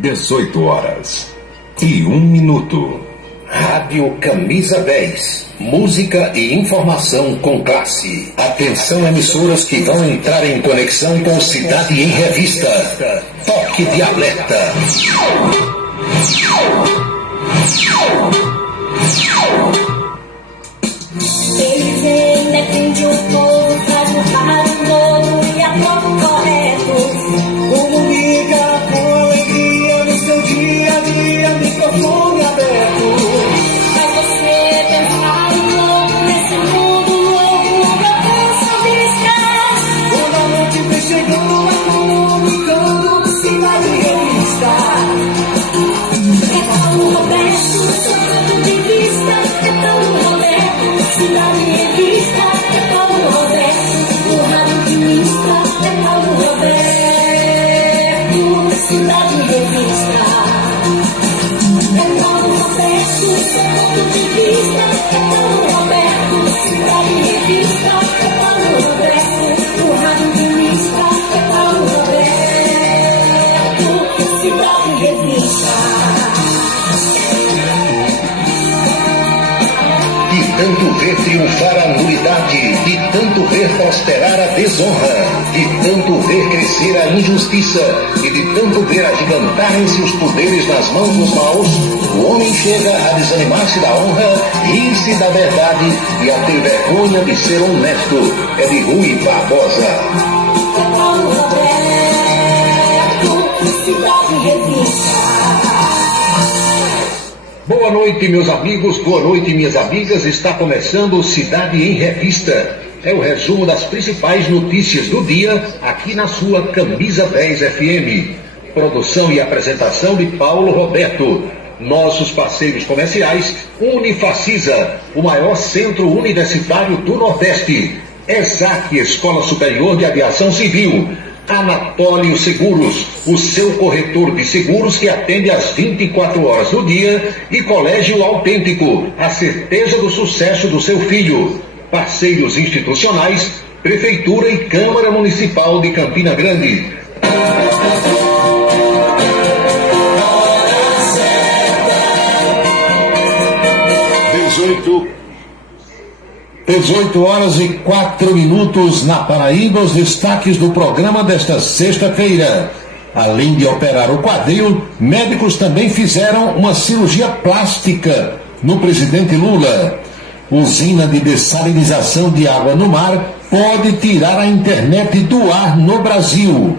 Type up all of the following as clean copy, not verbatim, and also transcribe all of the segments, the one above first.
18h01. Rádio Camisa 10. Música e informação com classe. Atenção, emissoras que vão entrar em conexão com Cidade em Revista. Toque de alerta. Ele vem, defende o povo, traz o rádio novo e a foto correto. Comunica com alegria no seu dia a dia, microfone aberto. Faz você pensar um pouco nesse mundo louco, onde eu posso arriscar. Quando a noite vem chegando, vai comunicando, Cidade em Revista. É Paulo Roberto, seu ponto de vista. É Paulo Roberto, Cidade em Revista. É Paulo Roberto, o rádio de mista. É Paulo Roberto, Cidade em Revista. É Paulo Roberto, seu ponto de vista. É Paulo Roberto, Cidade em Revista. É Paulo Roberto, o rádio de mista. É Paulo Roberto, Cidade em Revista. De tanto ver triunfar a nulidade, de tanto ver prosperar a desonra, de tanto ver crescer a injustiça e de tanto ver agigantarem-se os poderes nas mãos dos maus, o homem chega a desanimar-se da honra, rir-se da verdade e a ter vergonha de ser honesto. É de Rui Barbosa. É Paulo Roberto, Cidade em Revista. Boa noite, meus amigos, boa noite, minhas amigas. Está começando Cidade em Revista. É o resumo das principais notícias do dia aqui na sua Camisa 10 FM. Produção e apresentação de Paulo Roberto. Nossos parceiros comerciais: Unifacisa, o maior centro universitário do Nordeste. ESAC, Escola Superior de Aviação Civil. Anatólio Seguros, o seu corretor de seguros que atende às 24 horas do dia, e Colégio Autêntico, a certeza do sucesso do seu filho. Parceiros institucionais: Prefeitura e Câmara Municipal de Campina Grande. 18h04 na Paraíba. Os destaques do programa desta sexta-feira. Além de operar o quadril, médicos também fizeram uma cirurgia plástica no presidente Lula. Usina de dessalinização de água no mar pode tirar a internet do ar no Brasil.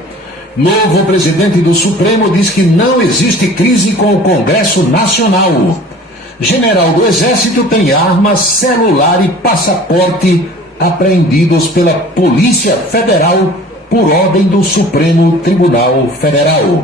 Novo presidente do Supremo diz que não existe crise com o Congresso Nacional. General do Exército tem arma, celular e passaporte apreendidos pela Polícia Federal por ordem do Supremo Tribunal Federal.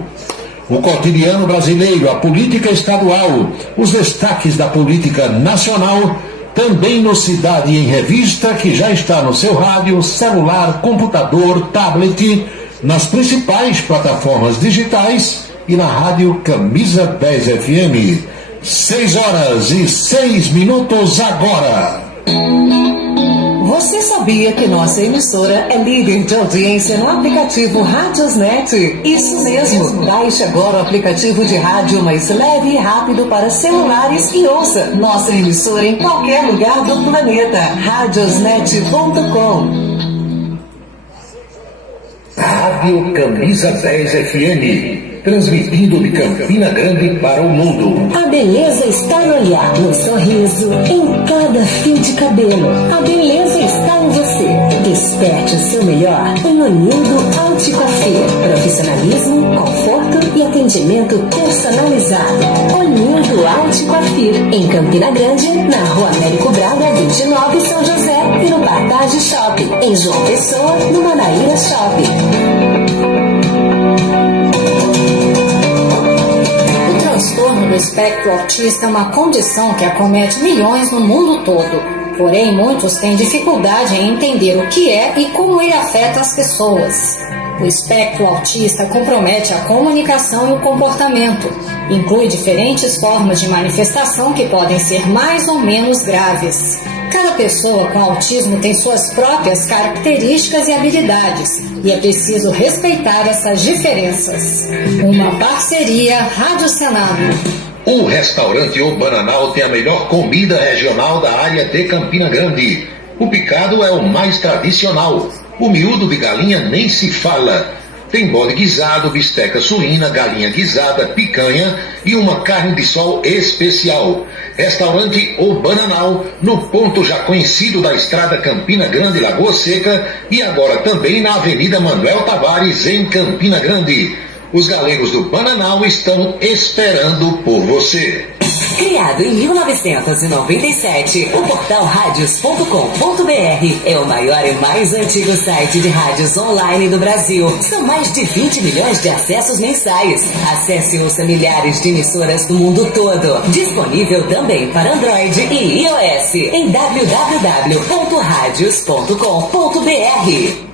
O cotidiano brasileiro, a política estadual, os destaques da política nacional, também no Cidade em Revista, que já está no seu rádio, celular, computador, tablet, nas principais plataformas digitais e na rádio Camisa 10 FM. 6h06 agora. Você sabia que nossa emissora é líder de audiência no aplicativo Radiosnet? Isso mesmo. Baixe agora o aplicativo de rádio mais leve e rápido para celulares e ouça nossa emissora em qualquer lugar do planeta. Radiosnet.com. Rádio Camisa 10 FM. Transmitindo de Campina Grande para o mundo. A beleza está no olhar, no sorriso, em cada fio de cabelo. A beleza está em você. Desperte o seu melhor em Olinda Alticoafé. Profissionalismo, conforto e atendimento personalizado. Olinda Alticoafé, em Campina Grande, na Rua Américo Braga, 29, São José, e no Partage Shopping, em João Pessoa, no Manaíra Shopping. O transtorno do espectro autista é uma condição que acomete milhões no mundo todo. Porém, muitos têm dificuldade em entender o que é e como ele afeta as pessoas. O espectro autista compromete a comunicação e o comportamento. Inclui diferentes formas de manifestação que podem ser mais ou menos graves. Cada pessoa com autismo tem suas próprias características e habilidades, e é preciso respeitar essas diferenças. Uma parceria Rádio Senado. O restaurante O Bananal tem a melhor comida regional da área de Campina Grande. O picado é o mais tradicional. O miúdo de galinha nem se fala. Tem bode guisado, bisteca suína, galinha guisada, picanha e uma carne de sol especial. Restaurante O Bananal, no ponto já conhecido da estrada Campina Grande Lagoa Seca e agora também na Avenida Manuel Tavares, em Campina Grande. Os galegos do Bananal estão esperando por você. Criado em 1997, o portal radios.com.br é o maior e mais antigo site de rádios online do Brasil. São mais de 20 milhões de acessos mensais. Acesse e ouça milhares de emissoras do mundo todo. Disponível também para Android e iOS em www.radios.com.br.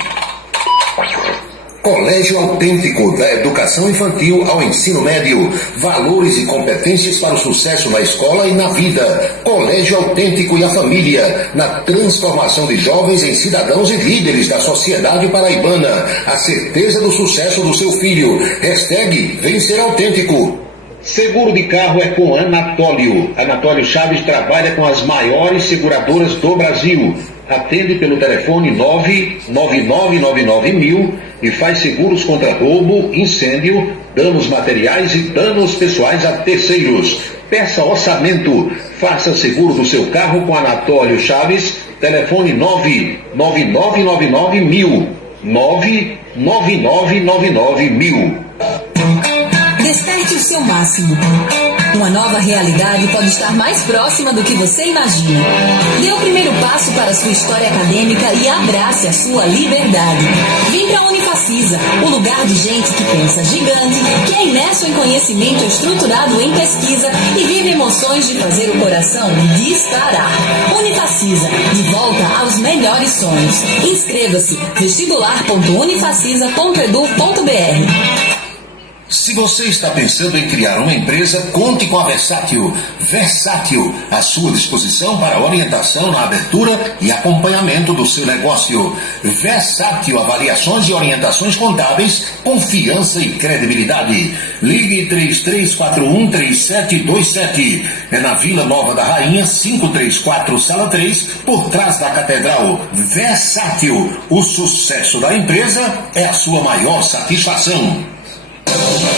Colégio Autêntico, da educação infantil ao ensino médio. Valores e competências para o sucesso na escola e na vida. Colégio Autêntico e a família, na transformação de jovens em cidadãos e líderes da sociedade paraibana. A certeza do sucesso do seu filho. Hashtag Vem Ser Autêntico. Seguro de carro é com Anatólio. Anatólio Chaves trabalha com as maiores seguradoras do Brasil. Atende pelo telefone 99999.000 e faz seguros contra roubo, incêndio, danos materiais e danos pessoais a terceiros. Peça orçamento. Faça seguro do seu carro com Anatólio Chaves. Telefone 99999.000. 99999.000. Desperte o seu máximo. Uma nova realidade pode estar mais próxima do que você imagina. Dê o primeiro passo para a sua história acadêmica e abrace a sua liberdade. Vem para a Unifacisa, o lugar de gente que pensa gigante, que é imerso em conhecimento estruturado em pesquisa e vive emoções de fazer o coração disparar. Unifacisa, de volta aos melhores sonhos. Inscreva-se vestibular.unifacisa.edu.br. Se você está pensando em criar uma empresa, conte com a Versátil. Versátil, à sua disposição para orientação na abertura e acompanhamento do seu negócio. Versátil, avaliações e orientações contábeis, confiança e credibilidade. Ligue 33413727. É na Vila Nova da Rainha, 534, Sala 3, por trás da Catedral. Versátil, o sucesso da empresa é a sua maior satisfação.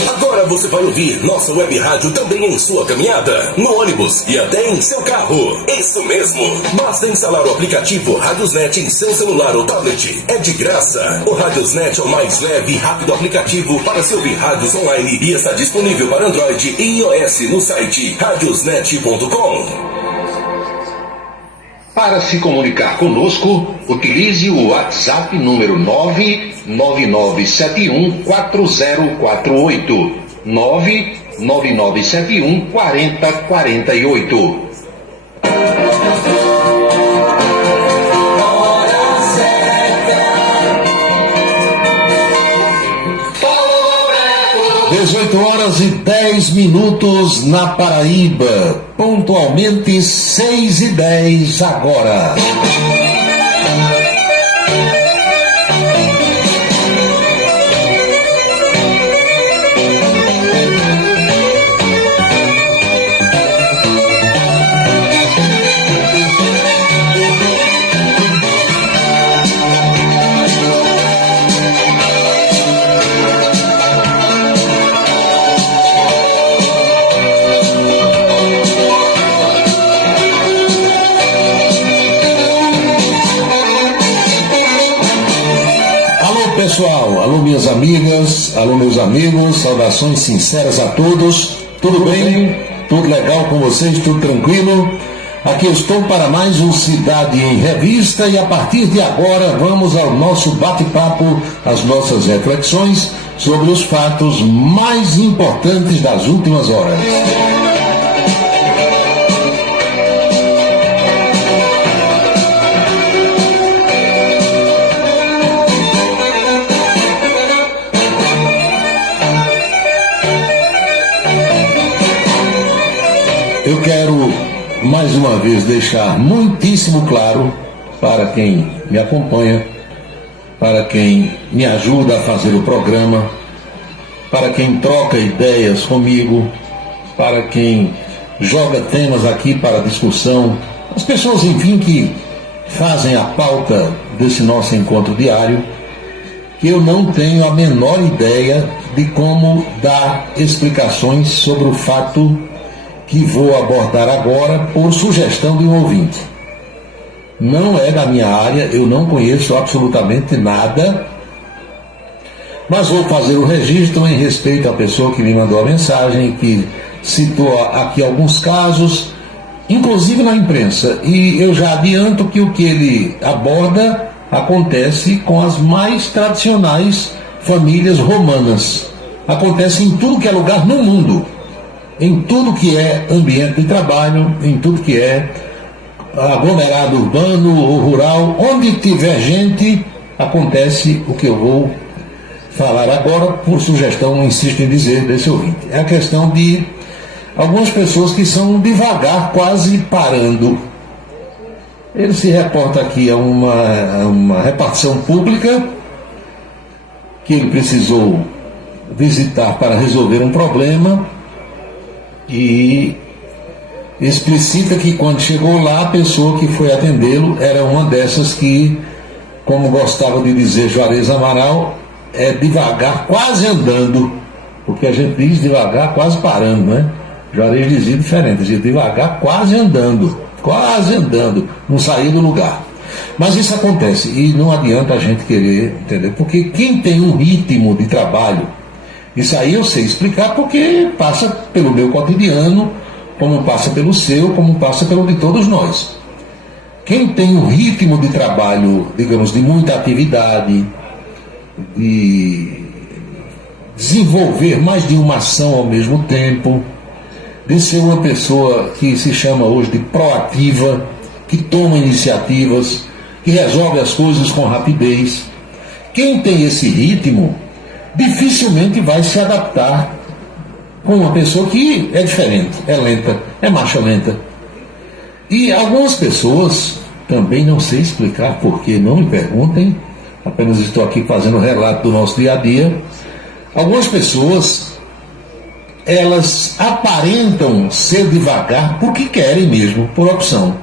Agora você vai ouvir nossa web rádio também em sua caminhada, no ônibus e até em seu carro. Isso mesmo! Basta instalar o aplicativo Radiosnet em seu celular ou tablet. É de graça. O Radiosnet é o mais leve e rápido aplicativo para se ouvir rádios online e está disponível para Android e iOS no site radiosnet.com. Para se comunicar conosco, utilize o WhatsApp número 999714048. 999714048. (18h10) na Paraíba. Pontualmente 6h10 agora. Pessoal, alô minhas amigas, alô meus amigos, saudações sinceras a todos. Tudo bem? Tudo legal com vocês? Tudo tranquilo? Aqui eu estou para mais um Cidade em Revista e a partir de agora vamos ao nosso bate-papo, as nossas reflexões sobre os fatos mais importantes das últimas horas. Eu quero mais uma vez deixar muitíssimo claro para quem me acompanha, para quem me ajuda a fazer o programa, para quem troca ideias comigo, para quem joga temas aqui para discussão, as pessoas, enfim, que fazem a pauta desse nosso encontro diário, que eu não tenho a menor ideia de como dar explicações sobre o fato que vou abordar agora por sugestão de um ouvinte. Não é da minha área, eu não conheço absolutamente nada, mas vou fazer o registro em respeito à pessoa que me mandou a mensagem, que citou aqui alguns casos, inclusive na imprensa, e eu já adianto que o que ele aborda acontece com as mais tradicionais famílias romanas. Acontece em tudo que é lugar no mundo, em tudo que é ambiente de trabalho, em tudo que é aglomerado urbano ou rural, onde tiver gente, acontece o que eu vou falar agora, por sugestão, insisto em dizer, desse ouvinte. É a questão de algumas pessoas que são devagar, quase parando. Ele se reporta aqui a uma repartição pública que ele precisou visitar para resolver um problema e explicita que quando chegou lá, a pessoa que foi atendê-lo era uma dessas que, como gostava de dizer Juarez Amaral, é devagar, quase andando, porque a gente diz devagar, quase parando, né? Juarez dizia diferente, dizia devagar, quase andando, não saía do lugar. Mas isso acontece e não adianta a gente querer, entender? Porque quem tem um ritmo de trabalho, isso aí eu sei explicar porque passa pelo meu cotidiano, como passa pelo seu, como passa pelo de todos nós. Quem tem um ritmo de trabalho, digamos, de muita atividade, de desenvolver mais de uma ação ao mesmo tempo, de ser uma pessoa que se chama hoje de proativa, que toma iniciativas, que resolve as coisas com rapidez. Quem tem esse ritmo dificilmente vai se adaptar com uma pessoa que é diferente, é lenta, é marcha lenta. E algumas pessoas, também não sei explicar porquê, não me perguntem, apenas estou aqui fazendo um relato do nosso dia a dia. Algumas pessoas, elas aparentam ser devagar porque querem mesmo, por opção.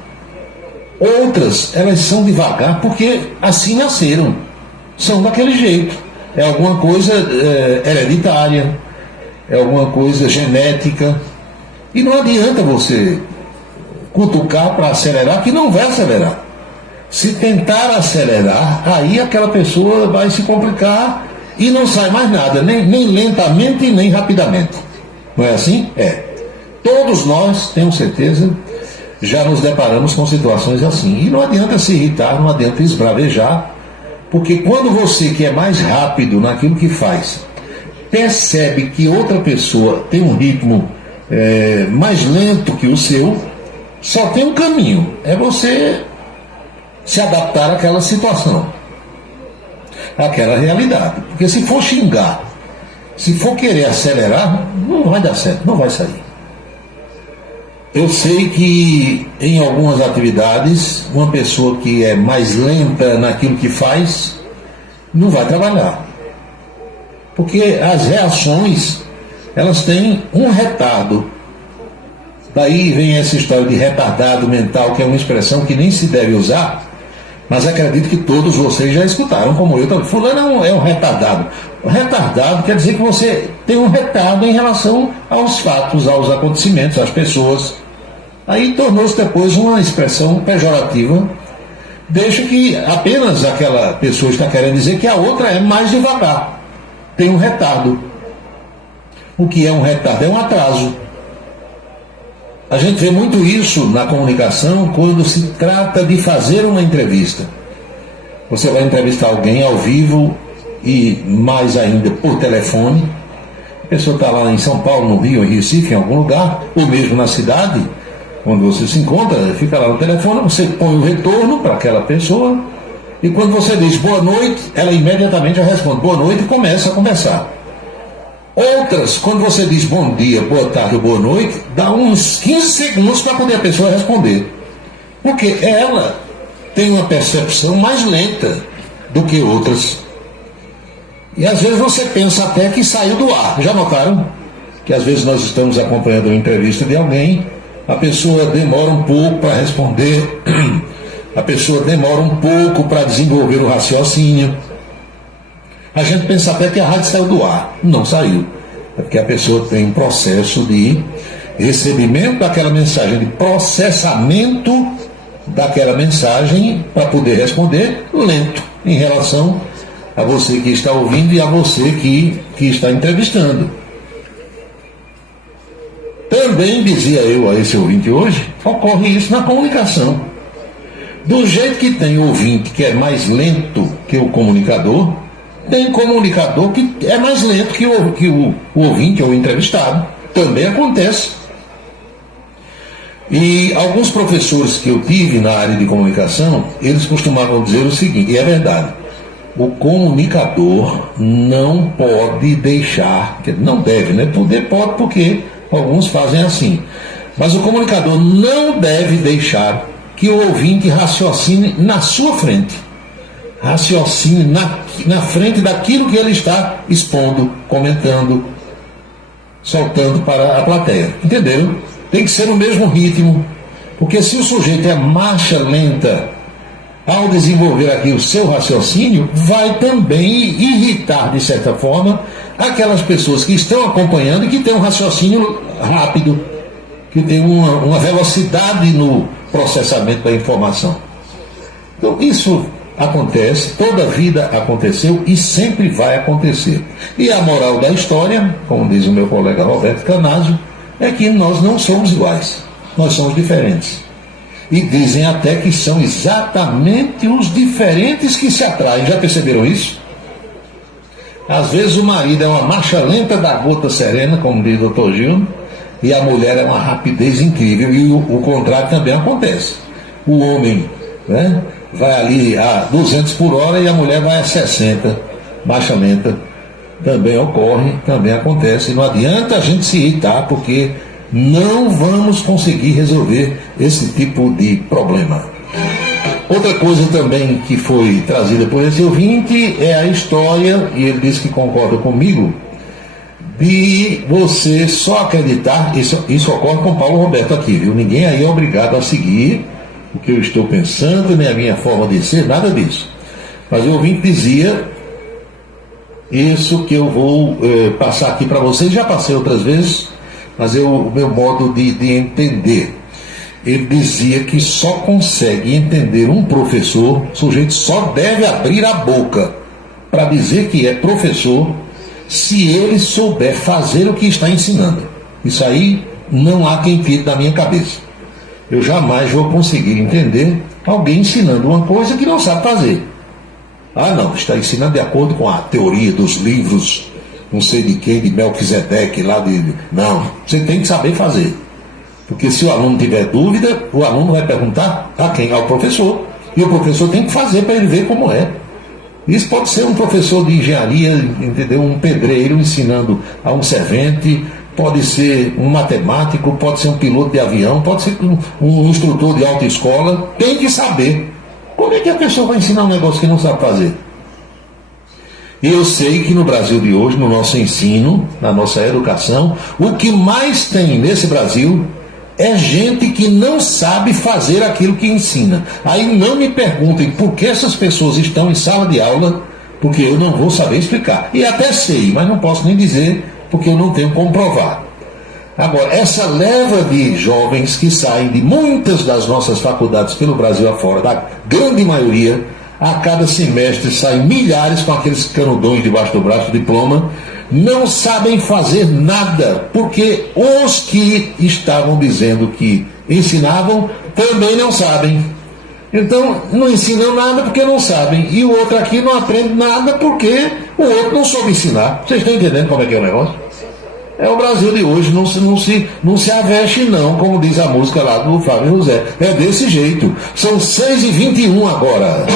Outras, elas são devagar porque assim nasceram, são daquele jeito. É alguma coisa hereditária, é alguma coisa genética. E não adianta você cutucar para acelerar, que não vai acelerar. Se tentar acelerar, aí aquela pessoa vai se complicar e não sai mais nada, nem lentamente e nem rapidamente. Não é assim? É. Todos nós, tenho certeza, já nos deparamos com situações assim. E não adianta se irritar, não adianta esbravejar, porque quando você, que é mais rápido naquilo que faz, percebe que outra pessoa tem um ritmo mais lento que o seu, só tem um caminho, é você se adaptar àquela situação, àquela realidade. Porque se for xingar, se for querer acelerar, não vai dar certo, não vai sair. Eu sei que em algumas atividades, uma pessoa que é mais lenta naquilo que faz, não vai trabalhar. Porque as reações, elas têm um retardo. Daí vem essa história de retardado mental, que é uma expressão que nem se deve usar, mas acredito que todos vocês já escutaram, como eu também. Fulano é um retardado. O retardado quer dizer que você tem um retardo em relação aos fatos, aos acontecimentos, às pessoas. Aí tornou-se depois uma expressão pejorativa, deixa que apenas aquela pessoa está querendo dizer que a outra é mais devagar, tem um retardo. O que é um retardo? É um atraso. A gente vê muito isso na comunicação quando se trata de fazer uma entrevista. Você vai entrevistar alguém ao vivo e mais ainda por telefone. A pessoa está lá em São Paulo, no Rio, em Recife, em algum lugar, ou mesmo na cidade, quando você se encontra, fica lá no telefone, você põe o retorno para aquela pessoa e quando você diz boa noite, ela imediatamente já responde boa noite e começa a conversar. Outras, quando você diz bom dia, boa tarde ou boa noite, dá uns 15 segundos para poder a pessoa responder. Porque ela tem uma percepção mais lenta do que outras. E às vezes você pensa até que saiu do ar. Já notaram? Que às vezes nós estamos acompanhando uma entrevista de alguém, a pessoa demora um pouco para responder, a pessoa demora um pouco para desenvolver o raciocínio. A gente pensa até que a rádio saiu do ar. Não saiu. É porque a pessoa tem um processo de recebimento daquela mensagem, de processamento daquela mensagem para poder responder lento em relação a você que está ouvindo e a você que está entrevistando. Também, dizia eu a esse ouvinte hoje, ocorre isso na comunicação. Do jeito que tem ouvinte que é mais lento que o comunicador, tem comunicador que é mais lento que o ouvinte ou o entrevistado. Também acontece. E alguns professores que eu tive na área de comunicação, eles costumavam dizer o seguinte, e é verdade, o comunicador não pode deixar, não deve, né? Poder pode porque alguns fazem assim, mas o comunicador não deve deixar que o ouvinte raciocine na sua frente, raciocine na frente daquilo que ele está expondo, comentando, soltando para a plateia, entenderam? Tem que ser no mesmo ritmo, porque se o sujeito é marcha lenta ao desenvolver aqui o seu raciocínio, vai também irritar, de certa forma, aquelas pessoas que estão acompanhando e que têm um raciocínio rápido, que tem uma velocidade no processamento da informação. Então, isso acontece, toda a vida aconteceu e sempre vai acontecer. E a moral da história, como diz o meu colega Roberto Canazzo, é que nós não somos iguais, nós somos diferentes. E dizem até que são exatamente os diferentes que se atraem. Já perceberam isso? Às vezes o marido é uma marcha lenta da gota serena, como diz o Dr. Gil, e a mulher é uma rapidez incrível, e o contrário também acontece. O homem, né, vai ali a 200 por hora e a mulher vai a 60, marcha lenta. Também ocorre, também acontece. Não adianta a gente se irritar, porque não vamos conseguir resolver esse tipo de problema. Outra coisa também que foi trazida por esse ouvinte é a história, e ele disse que concorda comigo, de você só acreditar, isso ocorre com Paulo Roberto aqui, viu? Ninguém aí é obrigado a seguir o que eu estou pensando, nem a minha forma de ser, nada disso. Mas o ouvinte dizia isso que eu vou passar aqui para vocês, já passei outras vezes, mas o meu modo de entender. Ele dizia que só consegue entender um professor, o sujeito só deve abrir a boca para dizer que é professor se ele souber fazer o que está ensinando. Isso aí não há quem tire da minha cabeça. Eu jamais vou conseguir entender alguém ensinando uma coisa que não sabe fazer. Ah, não, está ensinando de acordo com a teoria dos livros, não sei de quem, de Melquisedeque, lá de... Não, você tem que saber fazer. Porque se o aluno tiver dúvida, o aluno vai perguntar a quem? Ao professor. E o professor tem que fazer para ele ver como é. Isso pode ser um professor de engenharia, entendeu? Um pedreiro ensinando a um servente, pode ser um matemático, pode ser um piloto de avião, pode ser um instrutor de autoescola. Tem que saber. Como é que a pessoa vai ensinar um negócio que não sabe fazer? E eu sei que no Brasil de hoje, no nosso ensino, na nossa educação, o que mais tem nesse Brasil é gente que não sabe fazer aquilo que ensina. Aí não me perguntem por que essas pessoas estão em sala de aula, porque eu não vou saber explicar. E até sei, mas não posso nem dizer, porque eu não tenho como provar. Agora, essa leva de jovens que saem de muitas das nossas faculdades pelo Brasil afora, da grande maioria, a cada semestre saem milhares com aqueles canudões debaixo do braço, diploma, não sabem fazer nada, porque os que estavam dizendo que ensinavam também não sabem. Então, não ensinam nada porque não sabem, e o outro aqui não aprende nada porque o outro não soube ensinar. Vocês estão entendendo como é que é o negócio? É o Brasil de hoje, não se aveste não, como diz a música lá do Flávio José. É desse jeito. São 6h21 agora.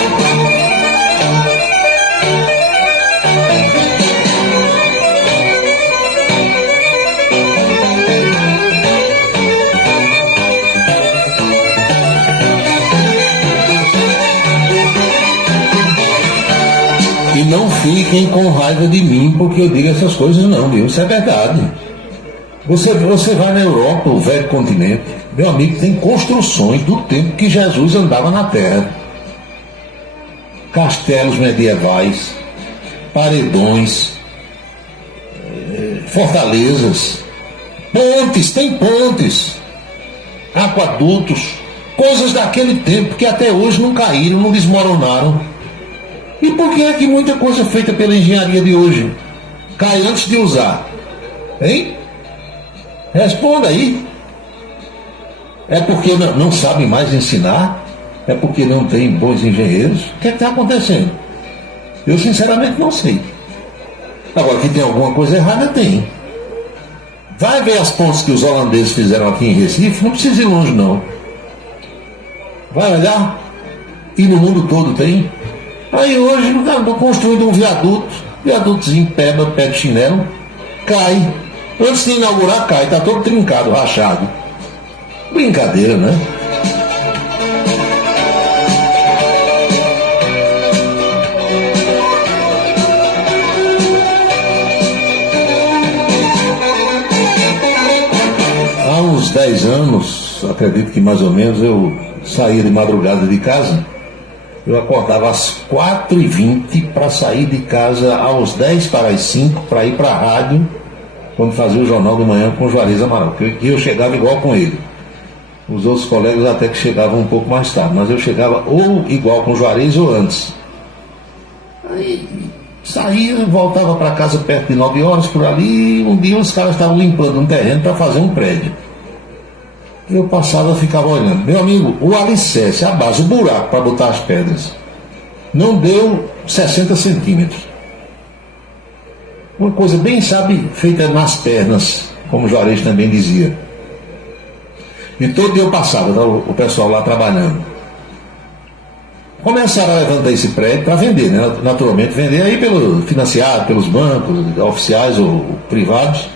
fiquem com raiva de mim porque eu digo essas coisas, não, viu? Isso é verdade. Você vai na Europa, o velho continente, meu amigo, tem construções do tempo que Jesus andava na terra. Castelos medievais, paredões, fortalezas, tem pontes, aquadutos, coisas daquele tempo que até hoje não caíram, não desmoronaram. E por que é que muita coisa feita pela engenharia de hoje cai antes de usar? Hein? Responda aí. É porque não sabem mais ensinar? É porque não tem bons engenheiros? O que é que está acontecendo? Eu sinceramente não sei. Agora, que tem alguma coisa errada, tem. Vai ver as pontes que os holandeses fizeram aqui em Recife, não precisa ir longe não. Vai olhar, e no mundo todo tem. Aí hoje, estou construindo um viadutozinho, pé de chinelo, cai. Antes de inaugurar, cai, está todo trincado, rachado. Brincadeira, né? Há uns 10 anos, acredito que mais ou menos, eu saía de madrugada de casa. Eu acordava às 4h20 para sair de casa aos 10 para as 5 para ir para a rádio, quando fazia o Jornal de Manhã com o Juarez Amaral, que eu chegava igual com ele. Os outros colegas até que chegavam um pouco mais tarde, mas eu chegava ou igual com o Juarez ou antes. Aí saía, voltava para casa perto de 9 horas por ali, e um dia os caras estavam limpando um terreno para fazer um prédio. Eu passava e ficava olhando. Meu amigo, o alicerce, a base, o buraco para botar as pedras, não deu 60 centímetros. Uma coisa bem, sabe, feita nas pernas, como o Juarez também dizia. E todo dia eu passava, o pessoal lá trabalhando. Começaram a levantar esse prédio para vender, né? Naturalmente vender aí financiado pelos bancos, oficiais ou privados.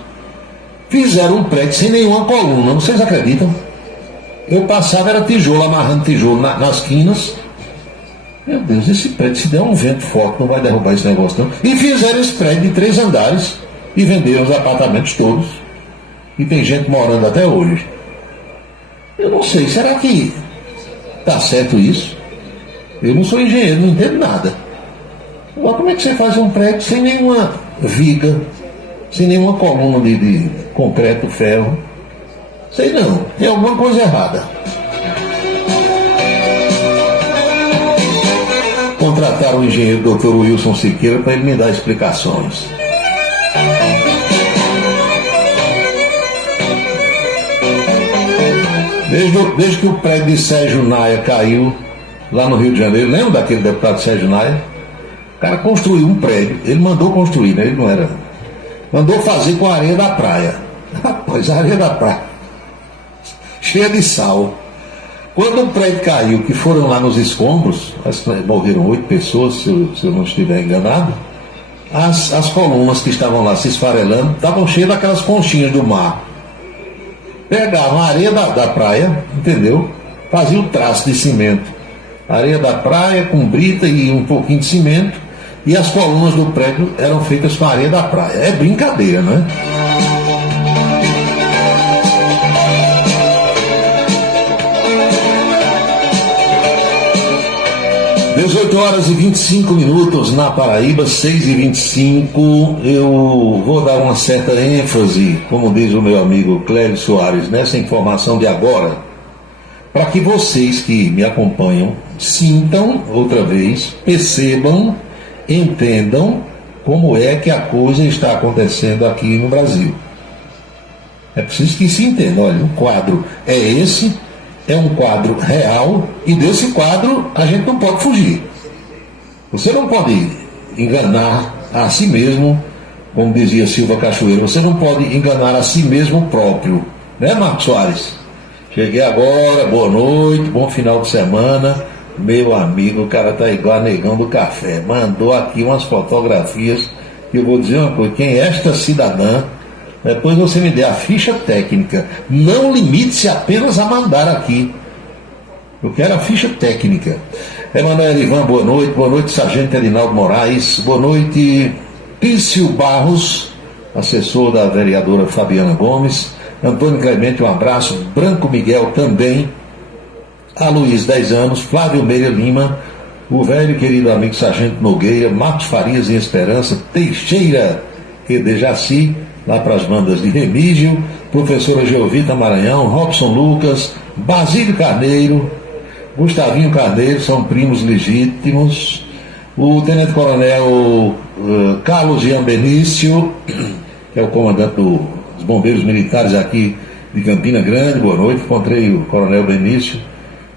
Fizeram um prédio sem nenhuma coluna, vocês acreditam? Eu passava, era tijolo, amarrando tijolo nas quinas. Meu Deus, esse prédio, se der um vento forte, não vai derrubar esse negócio não. E fizeram esse prédio de 3 andares e venderam os apartamentos todos. E tem gente morando até hoje. Eu não sei, será que está certo isso? Eu não sou engenheiro, não entendo nada. Agora, como é que você faz um prédio sem nenhuma viga, sem nenhuma coluna de concreto, ferro? Sei não, tem alguma coisa errada. Contrataram o engenheiro Dr. Wilson Siqueira para ele me dar explicações. Desde que o prédio de Sérgio Naia caiu lá no Rio de Janeiro, lembra daquele deputado Sérgio Naia? O cara construiu um prédio, ele mandou construir, né? Ele não era. Mandou fazer com a areia da praia. Rapaz, a areia da praia, cheia de sal. Quando o prédio caiu, que foram lá nos escombros, morreram 8 pessoas, se eu não estiver enganado, as colunas que estavam lá se esfarelando estavam cheias daquelas conchinhas do mar. Pegavam a areia da praia, entendeu? Faziam o traço de cimento. Areia da praia com brita e um pouquinho de cimento, e as colunas do prédio eram feitas com a areia da praia. É brincadeira, né? 18h25 na Paraíba, 6h25. Eu vou dar uma certa ênfase, como diz o meu amigo Clélio Soares, nessa informação de agora, para que vocês que me acompanham sintam outra vez, percebam, entendam como é que a coisa está acontecendo aqui no Brasil. É preciso que se entenda. Olha, o quadro é esse, é um quadro real, e desse quadro a gente não pode fugir. Você não pode enganar a si mesmo, como dizia Silva Cachoeira, você não pode enganar a si mesmo próprio, né, Marcos Soares? Cheguei agora, boa noite, bom final de semana. Meu amigo, o cara tá igual a Negão do Café, mandou aqui umas fotografias, que eu vou dizer uma coisa, quem é esta cidadã? Depois você me dê a ficha técnica. Não limite-se apenas a mandar aqui. Eu quero a ficha técnica. Emanuel Ivan, boa noite, Sargento Edinaldo Moraes, boa noite, Pício Barros, assessor da vereadora Fabiana Gomes, Antônio Clemente, um abraço, Branco Miguel também, a Luiz, 10 anos, Flávio Meira Lima, o velho e querido amigo Sargento Nogueira, Marcos Farias em Esperança, Teixeira e Dejaci, lá para as bandas de Remígio, professora Geovita Maranhão, Robson Lucas, Basílio Carneiro, Gustavinho Carneiro, são primos legítimos, o Tenente Coronel Carlos Jean Benício, que é o comandante dos bombeiros militares aqui de Campina Grande, boa noite, encontrei o Coronel Benício,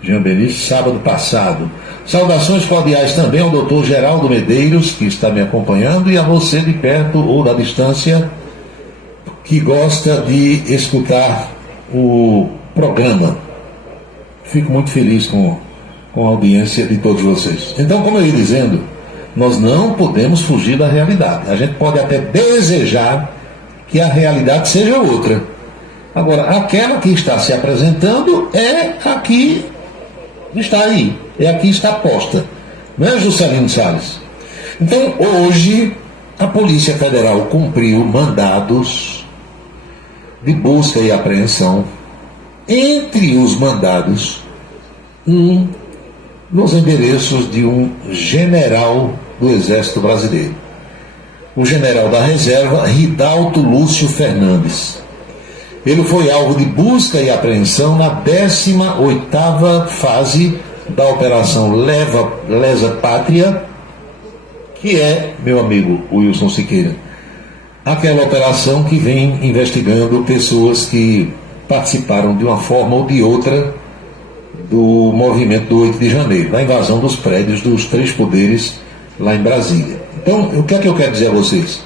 Jean Benício, sábado passado. Saudações cordiais também ao doutor Geraldo Medeiros, que está me acompanhando, e a você de perto ou da distância, que gosta de escutar o programa. Fico muito feliz com a audiência de todos vocês. Então, como eu ia dizendo, nós não podemos fugir da realidade. A gente pode até desejar que a realidade seja outra. Agora, aquela que está se apresentando é a que está aí, é a que está posta. Não é, Juscelino Salles? Então, hoje, a Polícia Federal cumpriu mandados de busca e apreensão. Entre os mandados, nos endereços de um general do Exército Brasileiro, o general da reserva Ridalto Lúcio Fernandes. Ele foi alvo de busca e apreensão na 18ª fase da Operação Lesa Pátria, que é, meu amigo Wilson Siqueira, aquela operação que vem investigando pessoas que participaram de uma forma ou de outra do movimento do 8 de janeiro, da invasão dos prédios dos 3 poderes lá em Brasília. Então, o que é que eu quero dizer a vocês?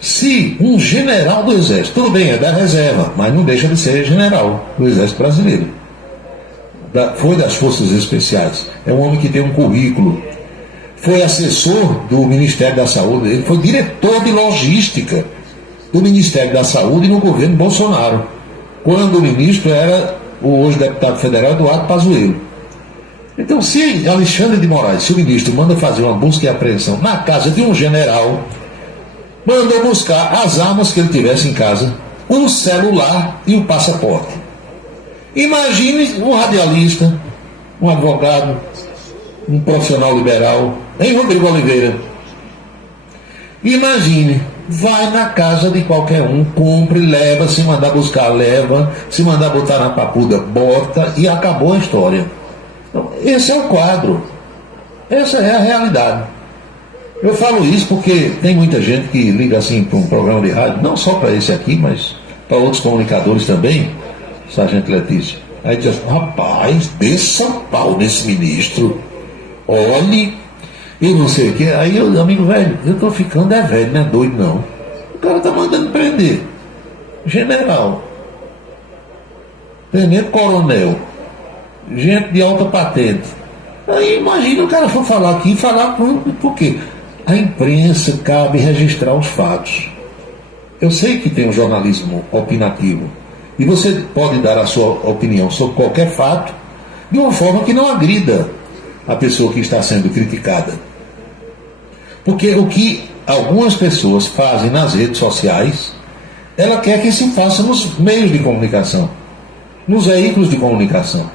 Se um general do Exército, tudo bem, é da reserva, mas não deixa de ser general do Exército Brasileiro, foi das Forças Especiais, é um homem que tem um currículo, foi assessor do Ministério da Saúde, ele foi diretor de logística do Ministério da Saúde no governo Bolsonaro, quando o ministro era o hoje deputado federal Eduardo Pazuello. Então, se Alexandre de Moraes, se o ministro manda fazer uma busca e apreensão na casa de um general, mandou buscar as armas que ele tivesse em casa, um celular e o passaporte. Imagine um radialista, um advogado, um profissional liberal, em Rodrigo Oliveira. Imagine, vai na casa de qualquer um, compre, leva, se mandar buscar, leva, se mandar botar na papuda, bota, e acabou a história. Então, esse é o quadro, essa é a realidade. Eu falo isso porque tem muita gente que liga assim para um programa de rádio, não só para esse aqui, mas para outros comunicadores também, Sargento Letícia. Aí diz assim, rapaz, dê São Paulo nesse ministro, olhe, e não sei o que. Aí eu, amigo velho, eu estou ficando velho, não é doido não. O cara está mandando prender general, tenente coronel, gente de alta patente. Aí imagina o cara for falar aqui, falar por quê? A imprensa cabe registrar os fatos. Eu sei que tem um jornalismo opinativo e você pode dar a sua opinião sobre qualquer fato de uma forma que não agrida a pessoa que está sendo criticada. Porque o que algumas pessoas fazem nas redes sociais, ela quer que se faça nos meios de comunicação, nos veículos de comunicação.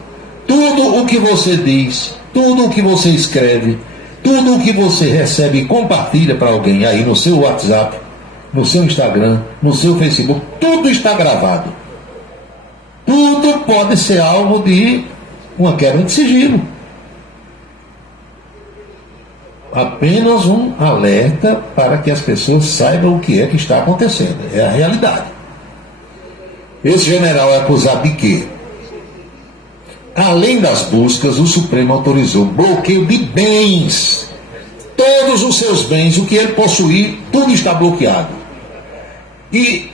Tudo o que você diz, tudo o que você escreve, tudo o que você recebe e compartilha para alguém aí no seu WhatsApp, no seu Instagram, no seu Facebook, tudo está gravado. Tudo pode ser alvo de uma quebra de sigilo. Apenas um alerta para que as pessoas saibam o que é que está acontecendo. É a realidade. Esse general é acusado de quê? Além das buscas, o Supremo autorizou bloqueio de bens. Todos os seus bens, o que ele possuir, tudo está bloqueado. E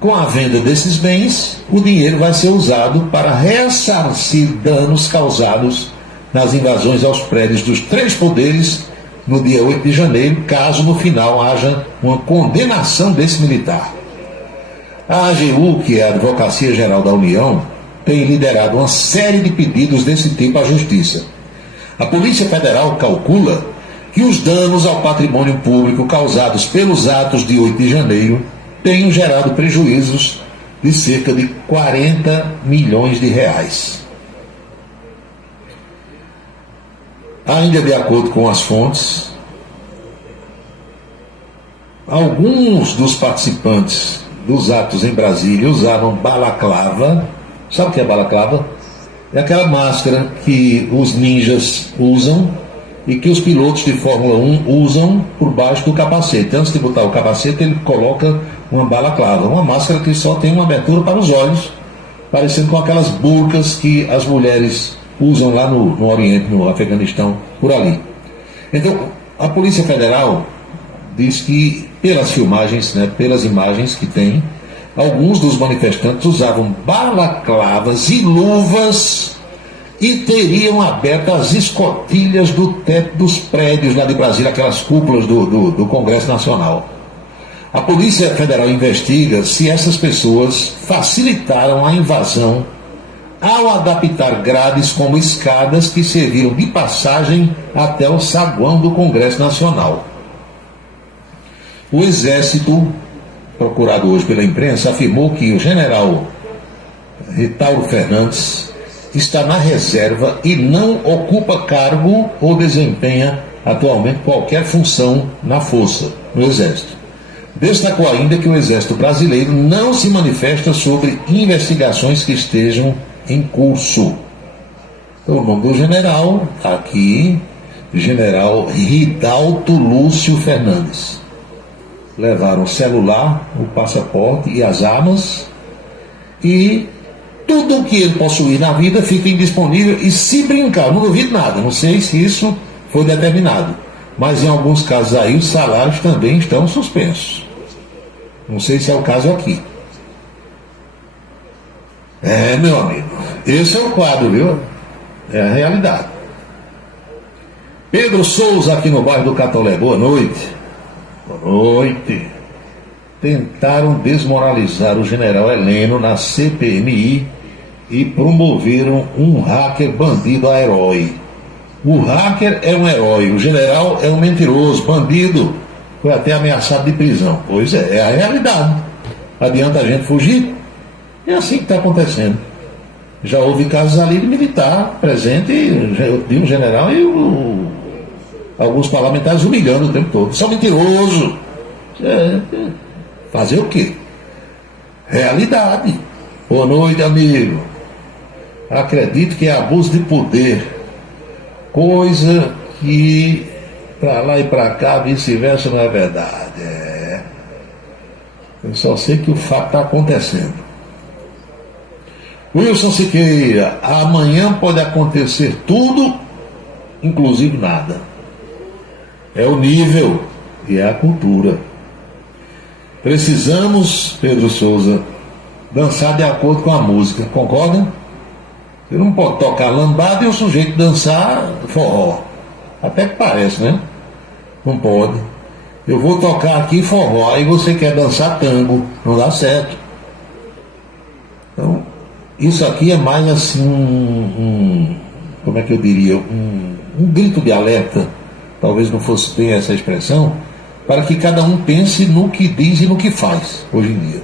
com a venda desses bens, o dinheiro vai ser usado para ressarcir danos causados nas invasões aos prédios dos 3 poderes no dia 8 de janeiro, caso no final haja uma condenação desse militar. A AGU, que é a Advocacia Geral da União, tem liderado uma série de pedidos desse tipo à Justiça. A Polícia Federal calcula que os danos ao patrimônio público causados pelos atos de 8 de janeiro tenham gerado prejuízos de cerca de 40 milhões de reais. Ainda de acordo com as fontes, alguns dos participantes dos atos em Brasília usavam balaclava. Sabe o que é balaclava? É aquela máscara que os ninjas usam e que os pilotos de Fórmula 1 usam por baixo do capacete. Antes de botar o capacete, ele coloca uma balaclava, uma máscara que só tem uma abertura para os olhos, parecendo com aquelas burcas que as mulheres usam lá no Oriente, no Afeganistão, por ali. Então, a Polícia Federal diz que, pelas filmagens, pelas imagens que tem, alguns dos manifestantes usavam balaclavas e luvas e teriam aberto as escotilhas do teto dos prédios lá de Brasília, aquelas cúpulas do Congresso Nacional. A Polícia Federal investiga se essas pessoas facilitaram a invasão ao adaptar grades como escadas que serviram de passagem até o saguão do Congresso Nacional. O Exército, procurado hoje pela imprensa, afirmou que o general Ritauro Fernandes está na reserva e não ocupa cargo ou desempenha atualmente qualquer função na força, no Exército. Destacou ainda que o Exército brasileiro não se manifesta sobre investigações que estejam em curso. Então, o nome do general está aqui, general Ridalto Lúcio Fernandes. Levaram o celular, o passaporte e as armas, e tudo o que ele possuir na vida fica indisponível. E se brincar, eu não duvido nada, não sei se isso foi determinado, mas em alguns casos aí os salários também estão suspensos. Não sei se é o caso aqui. Meu amigo, esse é o quadro, viu? É a realidade. Pedro Souza, aqui no bairro do Catolé, boa noite. Boa noite. Tentaram desmoralizar o general Heleno na CPMI e promoveram um hacker bandido a herói. O hacker é um herói, o general é um mentiroso, bandido, foi até ameaçado de prisão. Pois é a realidade. Adianta a gente fugir? É assim que está acontecendo. Já houve casos ali de militar presente, de um general e alguns parlamentares humilhando o tempo todo. São mentiroso. Fazer o quê? Realidade. Boa noite, amigo. Acredito que é abuso de poder. Coisa que para lá e para cá, vice-versa, não é verdade. Eu só sei que o fato está acontecendo. Wilson Siqueira, amanhã pode acontecer tudo, inclusive nada. É o nível e é a cultura. Precisamos, Pedro Souza, dançar de acordo com a música, concorda? Você não pode tocar lambada e o sujeito dançar forró. Até que parece, né? Não pode. Eu vou tocar aqui forró, aí você quer dançar tango, não dá certo. Então, isso aqui é mais assim como é que eu diria, um grito de alerta, talvez não fosse bem essa expressão, para que cada um pense no que diz e no que faz hoje em dia.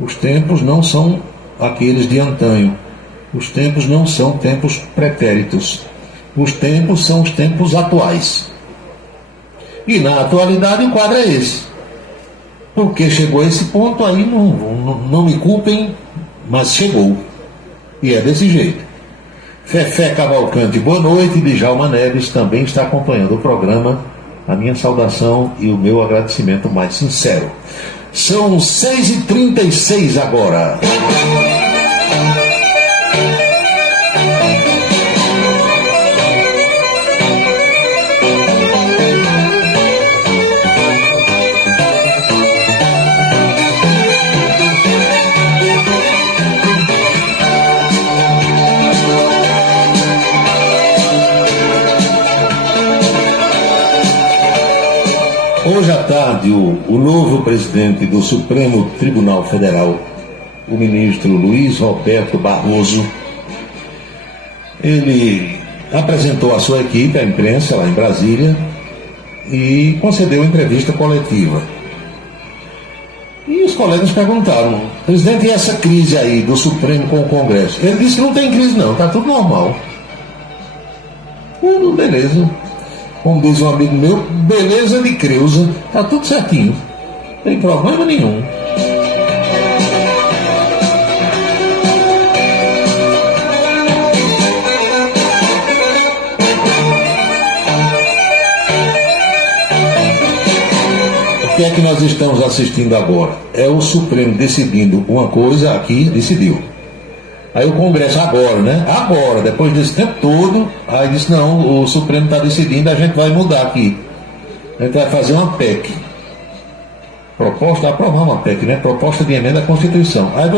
Os tempos não são aqueles de antanho, os tempos não são tempos pretéritos, os tempos são os tempos atuais. E na atualidade o quadro é esse. Porque chegou a esse ponto aí, não me culpem, mas chegou. E é desse jeito. Fefé Cavalcante, boa noite. Djalma Neves também está acompanhando o programa. A minha saudação e o meu agradecimento mais sincero. São 6h36 agora. Hoje à tarde, o novo presidente do Supremo Tribunal Federal, o ministro Luiz Roberto Barroso, ele apresentou a sua equipe à imprensa lá em Brasília e concedeu entrevista coletiva. E os colegas perguntaram: presidente, e essa crise aí do Supremo com o Congresso? Ele disse que não tem crise não, está tudo normal. Tudo beleza. Como diz um amigo meu, beleza de Creuza, está tudo certinho, não tem problema nenhum. O que é que nós estamos assistindo agora? É o Supremo decidindo uma coisa aqui, decidiu. Aí o Congresso agora, né? Agora, depois desse tempo todo, aí disse: não, o Supremo está decidindo, a gente vai mudar aqui. A gente vai fazer uma PEC. Proposta, aprovar uma PEC, né? Proposta de emenda à Constituição. Aí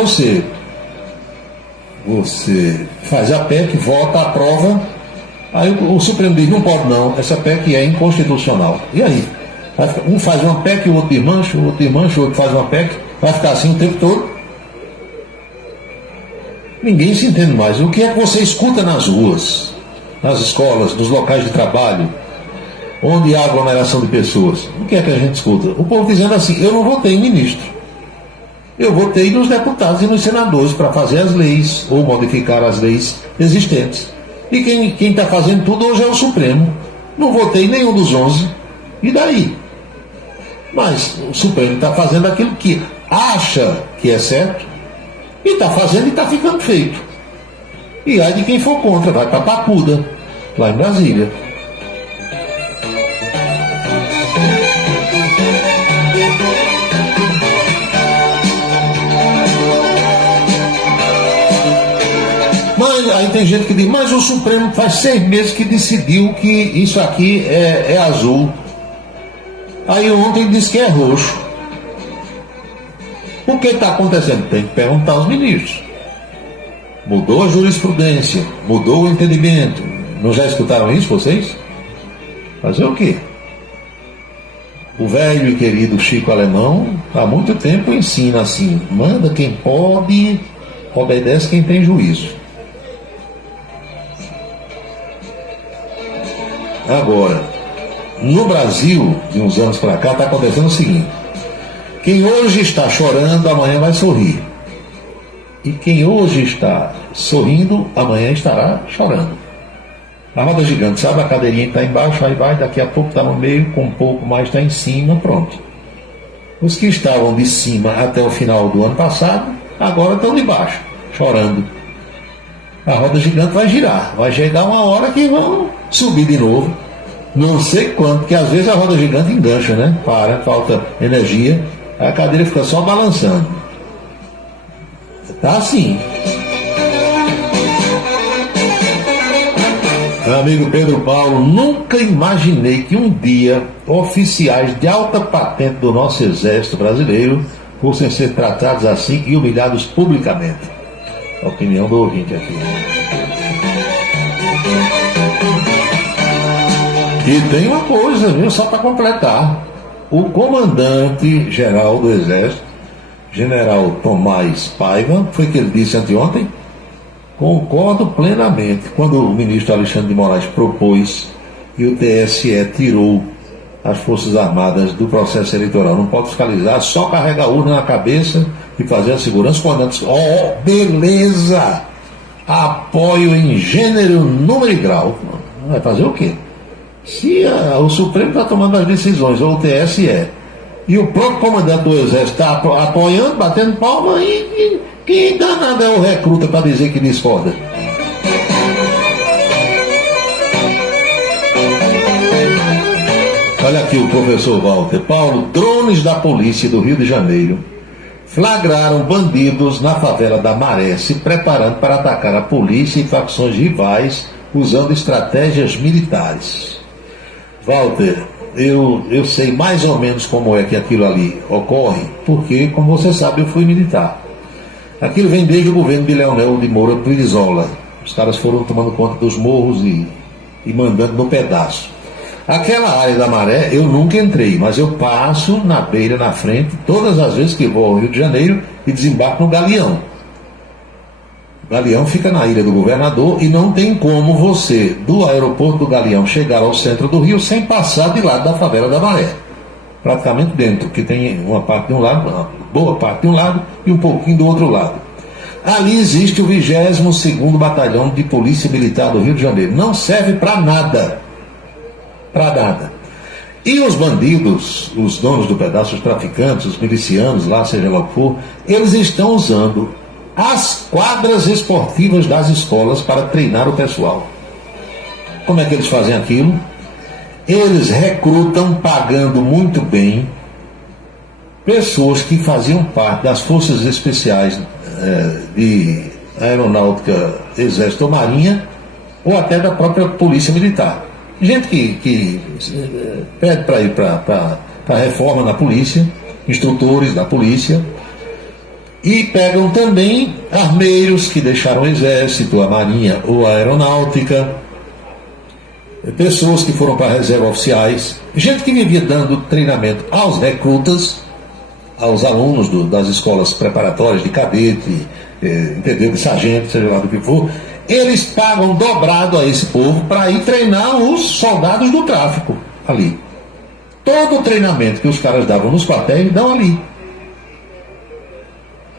você faz a PEC, vota, aprova. Aí o Supremo diz: não pode não, essa PEC é inconstitucional. E aí? Um faz uma PEC, o outro desmancha, o outro faz uma PEC, vai ficar assim o tempo todo. Ninguém se entende mais. O que é que você escuta nas ruas, nas escolas, nos locais de trabalho, onde há aglomeração de pessoas? O que é que a gente escuta? O povo dizendo assim: eu não votei em ministro, eu votei nos deputados e nos senadores para fazer as leis ou modificar as leis existentes. E quem está fazendo tudo hoje é o Supremo. Não votei em nenhum dos 11. E daí? Mas o Supremo está fazendo aquilo que acha que é certo, e está fazendo e está ficando feito. E aí de quem for contra, vai para Papuda, lá em Brasília. Mas aí tem gente que diz: mas o Supremo faz 6 meses que decidiu que isso aqui é azul. Aí ontem disse que é roxo. O que está acontecendo? Tem que perguntar aos ministros. Mudou a jurisprudência, mudou o entendimento. Não já escutaram isso vocês? Fazer o quê? O velho e querido Chico Alemão há muito tempo ensina assim: manda quem pode, obedece quem tem juízo. Agora, no Brasil, de uns anos para cá, está acontecendo o seguinte: quem hoje está chorando, amanhã vai sorrir. E quem hoje está sorrindo, amanhã estará chorando. A roda gigante, sabe? A cadeirinha está embaixo, aí vai, daqui a pouco está no meio, com um pouco mais está em cima, pronto. Os que estavam de cima até o final do ano passado, agora estão de baixo, chorando. A roda gigante vai girar, vai chegar uma hora que vão subir de novo. Não sei quanto, porque às vezes a roda gigante engancha, né? Para, falta energia, a cadeira fica só balançando. Tá assim. Meu amigo Pedro Paulo, nunca imaginei que um dia oficiais de alta patente do nosso exército brasileiro fossem ser tratados assim e humilhados publicamente. A opinião do ouvinte aqui. E tem uma coisa, viu, só para completar: o comandante-geral do Exército, general Tomás Paiva, foi que ele disse anteontem: concordo plenamente. Quando o ministro Alexandre de Moraes propôs e o TSE tirou as Forças Armadas do processo eleitoral, não pode fiscalizar, só carregar a urna na cabeça e fazer a segurança. Beleza, apoio em gênero, número e grau. Vai fazer o quê? Se o Supremo está tomando as decisões, ou o TSE, e o próprio comandante do Exército está apoiando, batendo palma, e quem danado é o recruta para dizer que discorda? Olha aqui o professor Walter. Paulo, drones da polícia do Rio de Janeiro flagraram bandidos na favela da Maré se preparando para atacar a polícia e facções rivais usando estratégias militares. Walter, eu sei mais ou menos como é que aquilo ali ocorre, porque, como você sabe, eu fui militar. Aquilo vem desde o governo de Leonel de Moura Brizola. Os caras foram tomando conta dos morros e mandando no pedaço. Aquela área da Maré eu nunca entrei, mas eu passo na beira, na frente, todas as vezes que vou ao Rio de Janeiro e desembarco no Galeão. O Galeão fica na Ilha do Governador e não tem como você, do aeroporto do Galeão, chegar ao centro do Rio sem passar de lado da favela da Maré. Praticamente dentro, que tem uma parte de um lado, uma boa parte de um lado e um pouquinho do outro lado. Ali existe o 22º Batalhão de Polícia Militar do Rio de Janeiro. Não serve para nada. Para nada. E os bandidos, os donos do pedaço, os traficantes, os milicianos, lá seja lá o que for, eles estão usando as quadras esportivas das escolas para treinar o pessoal. Como é que eles fazem aquilo? Eles recrutam, pagando muito bem, pessoas que faziam parte das forças especiais de aeronáutica, exército ou marinha, ou até da própria polícia militar. Gente que pede para ir para a reforma na polícia, instrutores da polícia, e pegam também armeiros que deixaram o exército, a marinha ou a aeronáutica, pessoas que foram para a reserva oficiais, gente que vivia dando treinamento aos recrutas, aos alunos das escolas preparatórias de cadete, entendeu, de sargento, seja lá do que for. Eles pagam dobrado a esse povo para ir treinar os soldados do tráfico ali. Todo o treinamento que os caras davam nos quartéis, dão ali.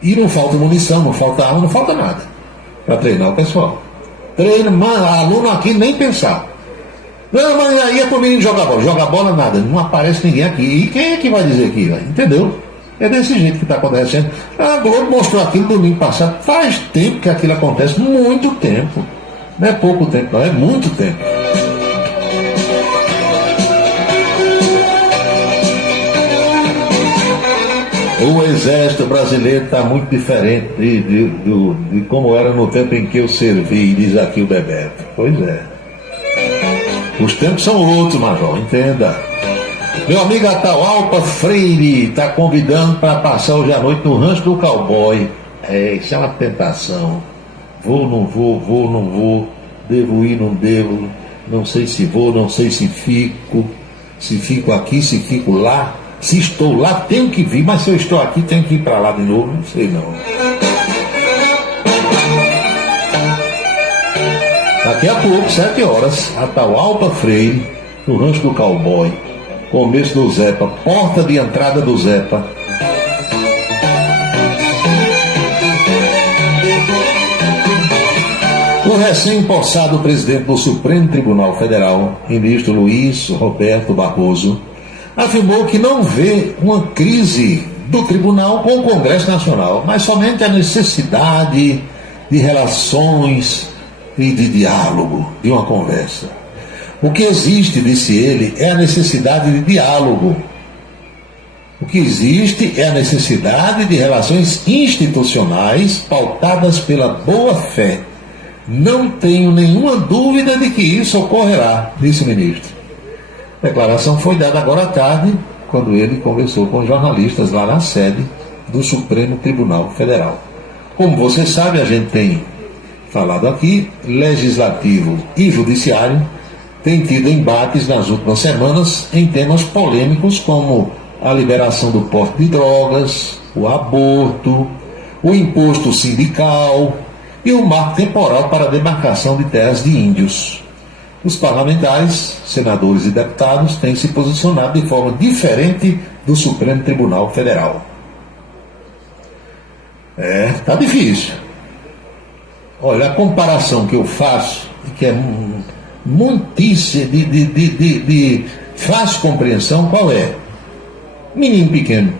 E não falta munição, não falta arma, não falta nada para treinar o pessoal. Treino, aluno aqui nem pensar. Não, mas aí é pro menino jogar bola. Joga bola nada, não aparece ninguém aqui. E quem é que vai dizer aqui? Entendeu? É desse jeito que está acontecendo. A Globo mostrou aquilo domingo passado. Faz tempo que aquilo acontece, muito tempo. Não é pouco tempo, não, é muito tempo. O exército brasileiro está muito diferente de como era no tempo em que eu servi, diz aqui o Bebeto. Pois é. Os tempos são outros, Major, entenda. Meu amigo Atahualpa Freire está convidando para passar hoje à noite no Rancho do Cowboy. Isso é uma tentação. Vou, não vou, devo ir, não devo, não sei se vou, não sei se fico aqui, se fico lá, se estou lá, tenho que vir, mas se eu estou aqui, tenho que ir para lá de novo, não sei não. Daqui a pouco, 7 horas, Atahualpa Freire, no Rancho do Cowboy. Começo do Zepa, porta de entrada do Zepa. O recém-possado presidente do Supremo Tribunal Federal, ministro Luiz Roberto Barroso, afirmou que não vê uma crise do tribunal com o Congresso Nacional, mas somente a necessidade de relações e de diálogo, de uma conversa. O que existe, disse ele, é a necessidade de diálogo. O que existe é a necessidade de relações institucionais pautadas pela boa-fé. Não tenho nenhuma dúvida de que isso ocorrerá, disse o ministro. A declaração foi dada agora à tarde, quando ele conversou com jornalistas lá na sede do Supremo Tribunal Federal. Como você sabe, a gente tem falado aqui, legislativo e judiciário tem tido embates nas últimas semanas em temas polêmicos como a liberação do porte de drogas, o aborto, o imposto sindical e o marco temporal para a demarcação de terras de índios. Os parlamentares, senadores e deputados têm se posicionado de forma diferente do Supremo Tribunal Federal. Tá difícil. Olha, a comparação que eu faço, que é muitíssimo de fácil compreensão, qual é? Menino pequeno.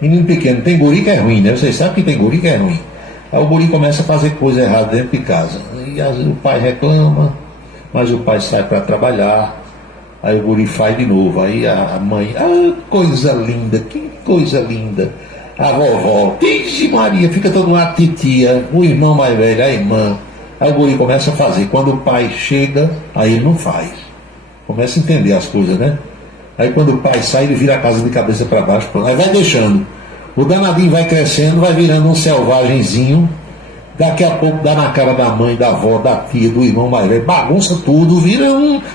Menino pequeno, tem guri que é ruim, né? Vocês sabem que tem guri que é ruim. Aí o guri começa a fazer coisa errada dentro de casa. E o pai reclama, mas o pai sai para trabalhar. Aí o guri faz de novo. Aí a mãe, coisa linda, que coisa linda. A vovó, Vixe Maria, fica toda uma titia, o irmão mais velho, a irmã. Aí o guri começa a fazer. Quando o pai chega, aí ele não faz. Começa a entender as coisas, né? Aí quando o pai sai, ele vira a casa de cabeça para baixo. Aí vai deixando. O danadinho vai crescendo, vai virando um selvagenzinho. Daqui a pouco dá na cara da mãe, da avó, da tia, do irmão mais velho, bagunça tudo,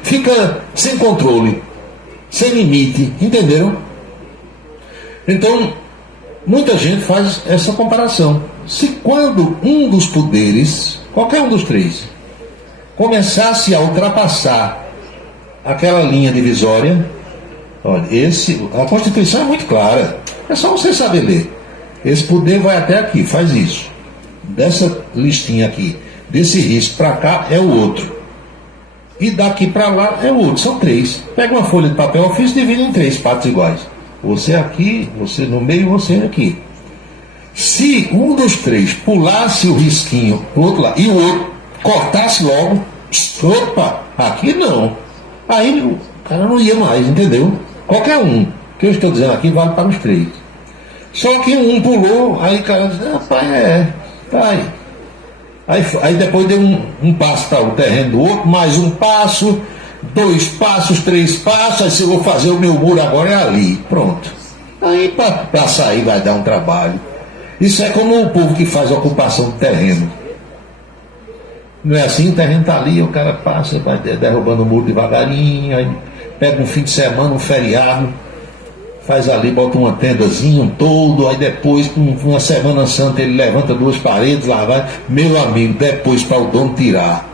fica sem controle, sem limite, entenderam? Então, muita gente faz essa comparação. Se quando um dos poderes, qualquer um dos três, começasse a ultrapassar aquela linha divisória, olha, a Constituição é muito clara, é só você saber ler. Esse poder vai até aqui, faz isso. Dessa listinha aqui, desse risco para cá é o outro. E daqui para lá é o outro, são três. Pega uma folha de papel ofício e divide em três partes iguais. Você aqui, você no meio e você aqui. Se um dos três pulasse o risquinho pro outro lado e o outro cortasse logo, opa, aqui não. Aí o cara não ia mais, entendeu? Qualquer um que eu estou dizendo aqui vale para os três. Só que um pulou, aí o cara diz, rapaz, tá aí. Aí depois deu um passo para o terreno do outro, mais um passo, 2 passos, 3 passos, aí se eu vou fazer o meu muro agora é ali, pronto. Aí para sair vai dar um trabalho. Isso é como o povo que faz ocupação de terreno. Não é assim, o terreno está ali, o cara passa, vai derrubando o muro devagarinho, aí pega um fim de semana, um feriado, faz ali, bota uma tendazinha, um toldo, aí depois, uma Semana Santa, ele levanta 2 paredes, lá vai, meu amigo, depois para o dono tirar.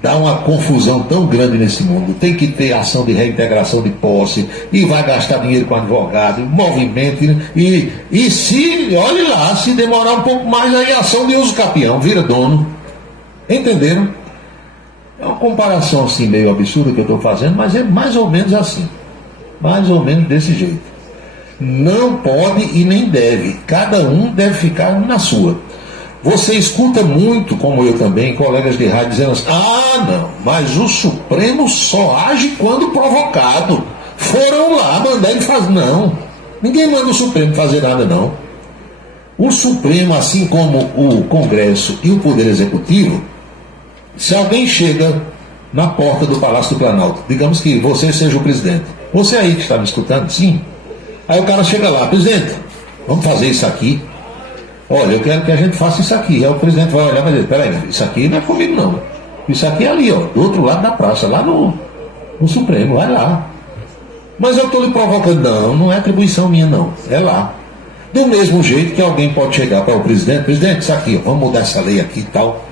Dá uma confusão tão grande nesse mundo. Tem que ter ação de reintegração de posse, e vai gastar dinheiro com advogado, movimento, e se, olhe lá, se demorar um pouco mais, aí ação de uso capião, vira dono. Entenderam? É uma comparação assim meio absurda que eu estou fazendo, mas é mais ou menos assim. Mais ou menos desse jeito. Não pode e nem deve. Cada um deve ficar na sua. Você escuta muito, como eu também, colegas de rádio dizendo assim, não, mas o Supremo só age quando provocado. Foram lá mandar ele fazer. Não, ninguém manda o Supremo fazer nada, não. O Supremo, assim como o Congresso e o Poder Executivo, se alguém chega na porta do Palácio do Planalto, digamos que você seja o presidente, você aí que está me escutando, sim, aí o cara chega lá, presidente, vamos fazer isso aqui. Olha, eu quero que a gente faça isso aqui. Aí o presidente vai olhar e vai dizer, peraí, isso aqui não é comigo não. Isso aqui é ali, ó, do outro lado da praça, lá no Supremo, vai lá. Mas eu estou lhe provocando, não é atribuição minha não, é lá. Do mesmo jeito que alguém pode chegar para o presidente, isso aqui, ó, vamos mudar essa lei aqui e tal.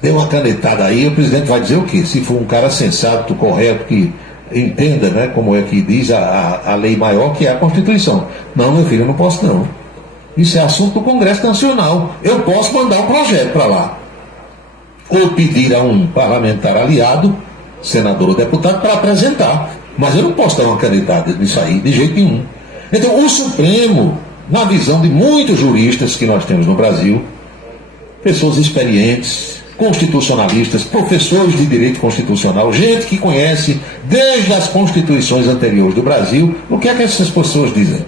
Deu uma canetada aí, o presidente vai dizer o quê? Se for um cara sensato, correto, que entenda, né, como é que diz a lei maior, que é a Constituição. Não, meu filho, eu não posso não. Isso é assunto do Congresso Nacional. Eu posso mandar um projeto para lá. Ou pedir a um parlamentar aliado, senador ou deputado, para apresentar. Mas eu não posso dar uma canetada nisso aí, de jeito nenhum. Então, o Supremo, na visão de muitos juristas que nós temos no Brasil, pessoas experientes, constitucionalistas, professores de direito constitucional, gente que conhece desde as constituições anteriores do Brasil, o que é que essas pessoas dizem?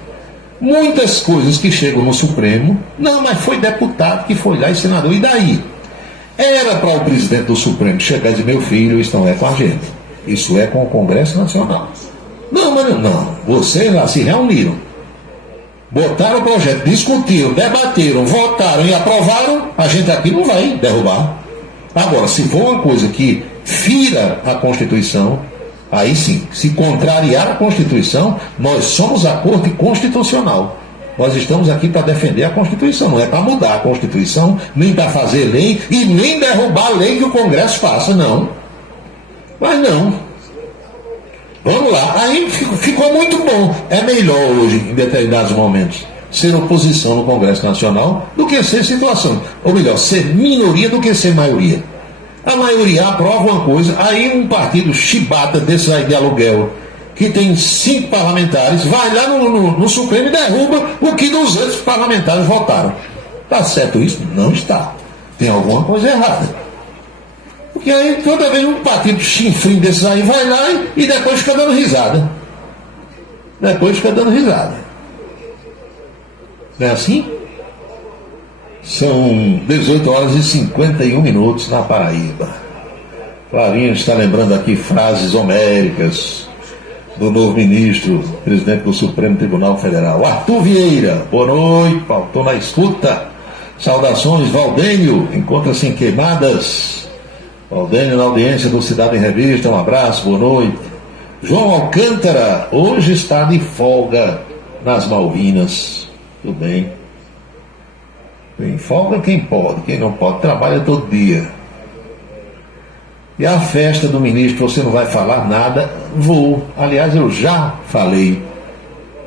Muitas coisas que chegam no Supremo, não, mas foi deputado que foi lá e senador, e daí? Era para o presidente do Supremo chegar e dizer, meu filho, isso não é com a gente, isso é com o Congresso Nacional. Não, mas não, vocês lá se reuniram, botaram o projeto, discutiram, debateram, votaram e aprovaram, a gente aqui não vai derrubar. Agora, se for uma coisa que fira a Constituição, aí sim, se contrariar a Constituição, nós somos a Corte Constitucional. Nós estamos aqui para defender a Constituição, não é para mudar a Constituição, nem para fazer lei e nem derrubar a lei que o Congresso faça, não. Mas não. Vamos lá, aí ficou muito bom. É melhor hoje, em determinados momentos, ser oposição no Congresso Nacional do que ser situação. Ou melhor, ser minoria do que ser maioria. A maioria aprova uma coisa, aí um partido chibata desses aí de aluguel, que tem 5 parlamentares, vai lá no Supremo e derruba o que 200 parlamentares votaram. Está certo isso? Não está. Tem alguma coisa errada. Porque aí toda vez um partido chinfrim desses aí vai lá e depois fica dando risada. Depois fica dando risada. Não é assim? São 18 horas e 51 minutos na Paraíba. Clarinha está lembrando aqui frases homéricas do novo ministro, presidente do Supremo Tribunal Federal, Arthur Vieira. Boa noite, Paulo. Estou na escuta. Saudações, Valdênio, encontra-se em Queimadas. Valdênio na audiência do Cidade em Revista, um abraço, boa noite. João Alcântara, hoje está de folga nas Malvinas. Tudo bem. Tem folga quem pode, quem não pode trabalha todo dia. E a festa do ministro, você não vai falar nada? Vou. Aliás, eu já falei.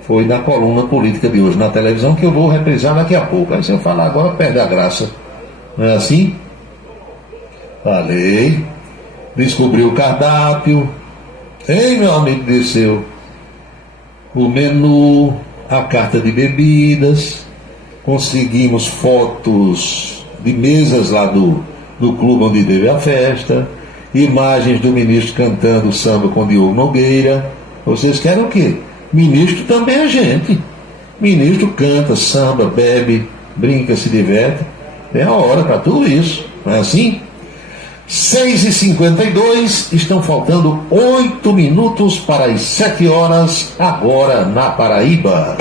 Foi na coluna política de hoje na televisão, que eu vou reprisar daqui a pouco. Aí se eu falar agora, perde a graça. Não é assim? Falei. Descobri o cardápio. Ei, meu amigo, desceu o menu, a carta de bebidas. Conseguimos fotos de mesas lá do clube onde teve a festa. Imagens do ministro cantando samba com Diogo Nogueira. Vocês querem o quê? Ministro também é gente. Ministro canta, samba, bebe, brinca, se diverte. Tem a hora para tudo isso, não é assim? 6h52, estão faltando 8 minutos para as 7 horas, agora na Paraíba.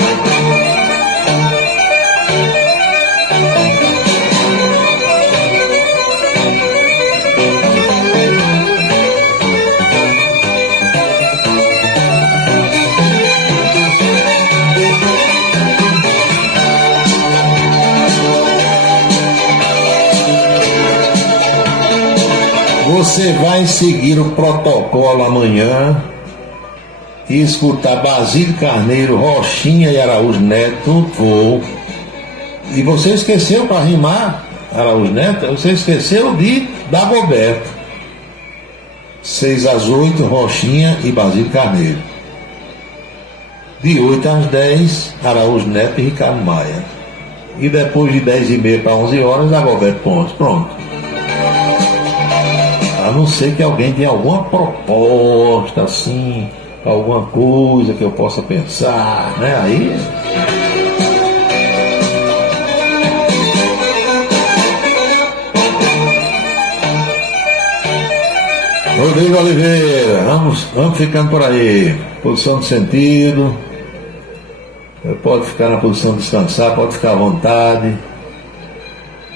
Você vai seguir o protocolo amanhã e escutar Basílio Carneiro, Rochinha e Araújo Neto. Vou. E você esqueceu, para rimar Araújo Neto, você esqueceu de Dagoberto. 6 às 8, Rochinha e Basílio Carneiro. De 8 às 10, Araújo Neto e Ricardo Maia. E depois de 10h30 para 11 horas, Dagoberto Pontes. Pronto. A não ser que alguém tenha alguma proposta, assim, alguma coisa que eu possa pensar, né? Aí. Rodrigo Oliveira, vamos ficando por aí. Posição de sentido. Pode ficar na posição de descansar, pode ficar à vontade.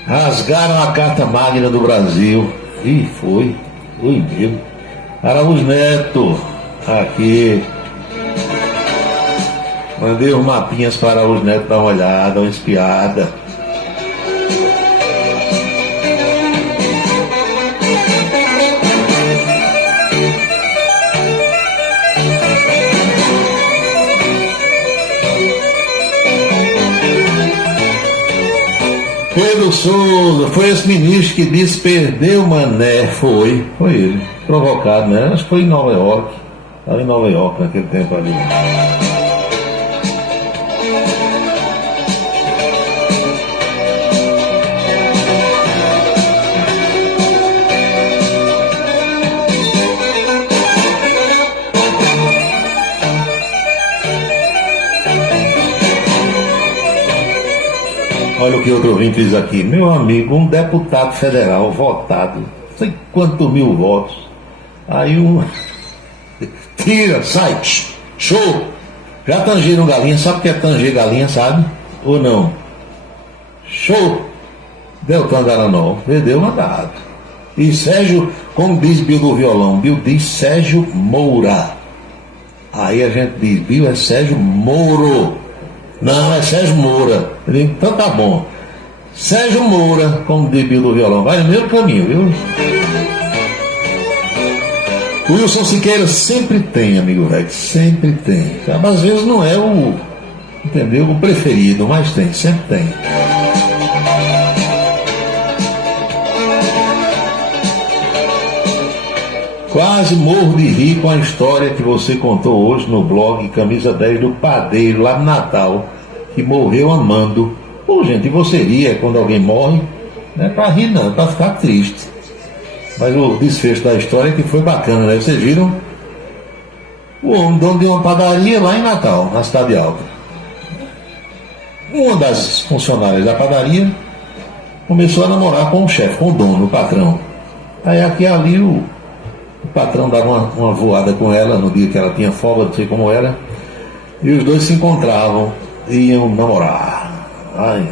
Rasgaram a Carta Magna do Brasil. Ih, foi mesmo. Araújo Neto, aqui. Mandei uns mapinhas para Araújo Neto dar uma olhada, uma espiada. Pedro Souza, foi esse ministro que disse perdeu Mané, foi ele, provocado, né? Acho que foi em Nova York, estava em Nova York naquele tempo ali. Olha o que outro ouvinte diz aqui. Meu amigo, um deputado federal votado, não sei quantos mil votos. Aí tira, sai, show. Já tangiram galinha, sabe o que é tanger galinha, sabe? Ou não? Show. Deltan Dallagnol, perdeu o mandato. E Sérgio, como diz Bill do violão, Bill diz Sérgio Moura. Aí a gente diz, Bill é Sérgio Moro. Não, é Sérgio Moura. Eu digo, então tá bom. Sérgio Moura, como diz Bill do violão, vai no mesmo caminho, viu? O Wilson Siqueira sempre tem, amigo Rex, sempre tem. Às vezes não é o preferido, mas tem, sempre tem. Quase morro de rir com a história que você contou hoje no blog Camisa 10 do padeiro lá no Natal, que morreu amando. Pô, gente, e você ria quando alguém morre? Não é pra rir não, é pra ficar triste. Mas o desfecho da história é que foi bacana, né? Vocês viram? O homem dono de uma padaria lá em Natal, na Cidade Alta. Uma das funcionárias da padaria começou a namorar com o chefe, com o dono, o patrão. Aí aqui ali o patrão dava uma voada com ela no dia que ela tinha folga, não sei como era, e os dois se encontravam e iam namorar. Ai,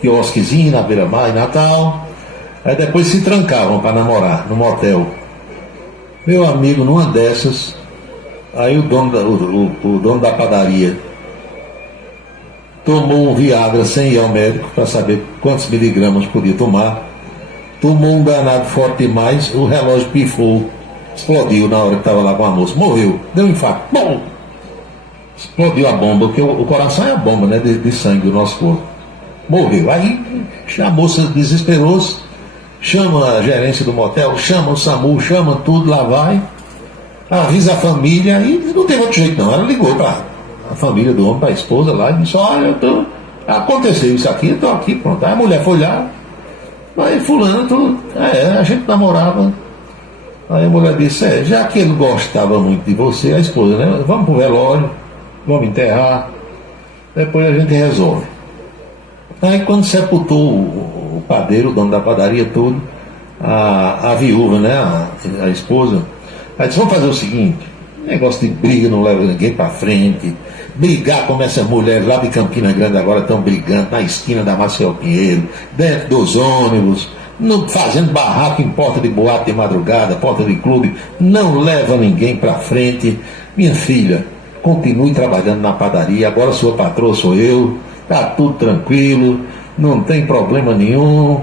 quiosquezinho na beira-mar em Natal. Aí depois se trancavam para namorar no motel. Meu amigo, numa dessas, aí o dono da padaria tomou um Viagra sem ir ao médico para saber quantos miligramas podia tomar. Tomou um danado forte demais, o relógio pifou, explodiu na hora que estava lá com a moça. Morreu, deu um infarto. Bom, explodiu a bomba, porque o coração é a bomba, né, de sangue do nosso corpo. Morreu. Aí a moça desesperou-se, chama a gerência do motel, chama o SAMU, chama tudo, lá vai, avisa a família, e não tem outro jeito não. Ela ligou para a família do homem, para a esposa lá, e disse: olha, aconteceu isso aqui, eu estou aqui, pronto. Aí a mulher foi lá, aí fulano, a gente namorava. Aí a mulher disse: já que ele gostava muito de você, a esposa, né, vamos pro velório, vamos enterrar, depois a gente resolve. Aí quando sepultou o padeiro, o dono da padaria, tudo, a viúva, né, a esposa, aí disse: vamos fazer o seguinte, negócio de briga não leva ninguém para frente, brigar como essas mulheres lá de Campina Grande agora estão brigando na esquina da Maceió Pinheiro, dentro dos ônibus, fazendo barraco em porta de boate de madrugada, porta de clube, não leva ninguém para frente. Minha filha, continue trabalhando na padaria, agora sua patroa sou eu, está tudo tranquilo, não tem problema nenhum.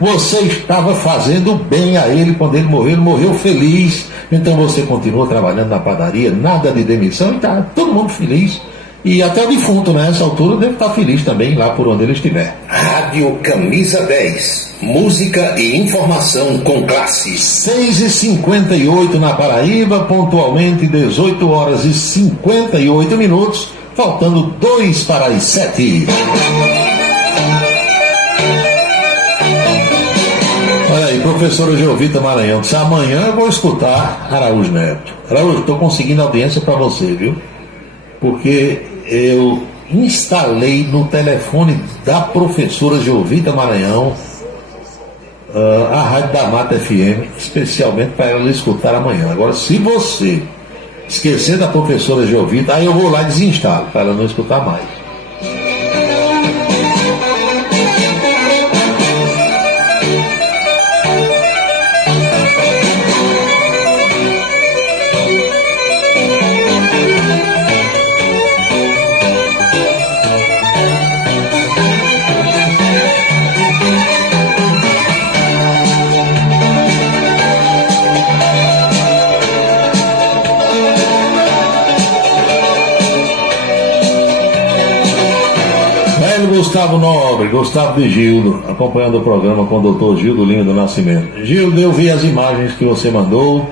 Você estava fazendo bem a ele quando ele morreu feliz, então você continua trabalhando na padaria, nada de demissão, e está todo mundo feliz. E até o defunto, né, nessa altura, deve estar feliz também lá por onde ele estiver. Rádio Camisa 10, música e informação com classe. 6h58 na Paraíba, pontualmente 18 horas e 58 minutos, faltando 2 para as 7. Olha aí, professora Geovita Maranhão, disse: amanhã eu vou escutar Araújo Neto. Araújo, estou conseguindo audiência para você, viu? Porque eu instalei no telefone da professora Geovita Maranhão a Rádio da Mata FM, especialmente para ela escutar amanhã. Agora, se você esquecer da professora Geovita, aí eu vou lá e desinstalo, para ela não escutar mais. Gustavo Nobre, Gustavo de Gildo, acompanhando o programa com o doutor Gildo Lima do Nascimento. Gildo, eu vi as imagens que você mandou,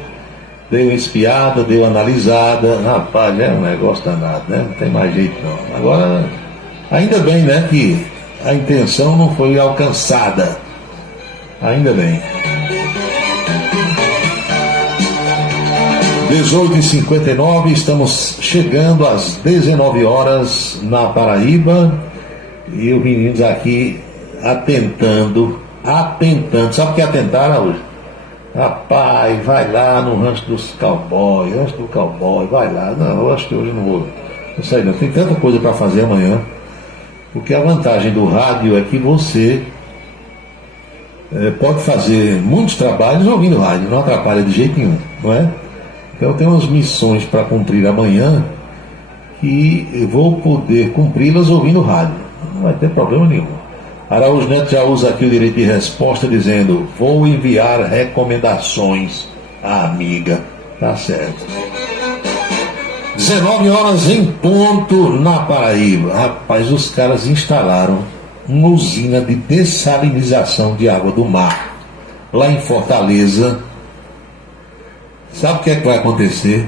dei uma espiada, dei uma analisada. Rapaz, é um negócio danado, né? Não tem mais jeito não. Agora, ainda bem, né, que a intenção não foi alcançada. Ainda bem. 18h59, estamos chegando às 19 horas na Paraíba. E os meninos aqui atentando. Sabe o que atentaram hoje? Rapaz, vai lá no rancho dos cowboys, rancho do cowboy, vai lá. Não, eu acho que hoje não vou. Não sei não, tem tanta coisa para fazer amanhã. Porque a vantagem do rádio é que você pode fazer muitos trabalhos ouvindo rádio, não atrapalha de jeito nenhum, não é? Então eu tenho umas missões para cumprir amanhã que eu vou poder cumpri-las ouvindo rádio. Não vai ter problema nenhum. Araújo Neto já usa aqui o direito de resposta dizendo: vou enviar recomendações à amiga. Tá certo. 19 horas em ponto na Paraíba. Rapaz, os caras instalaram uma usina de dessalinização de água do mar lá em Fortaleza. Sabe o que é que vai acontecer?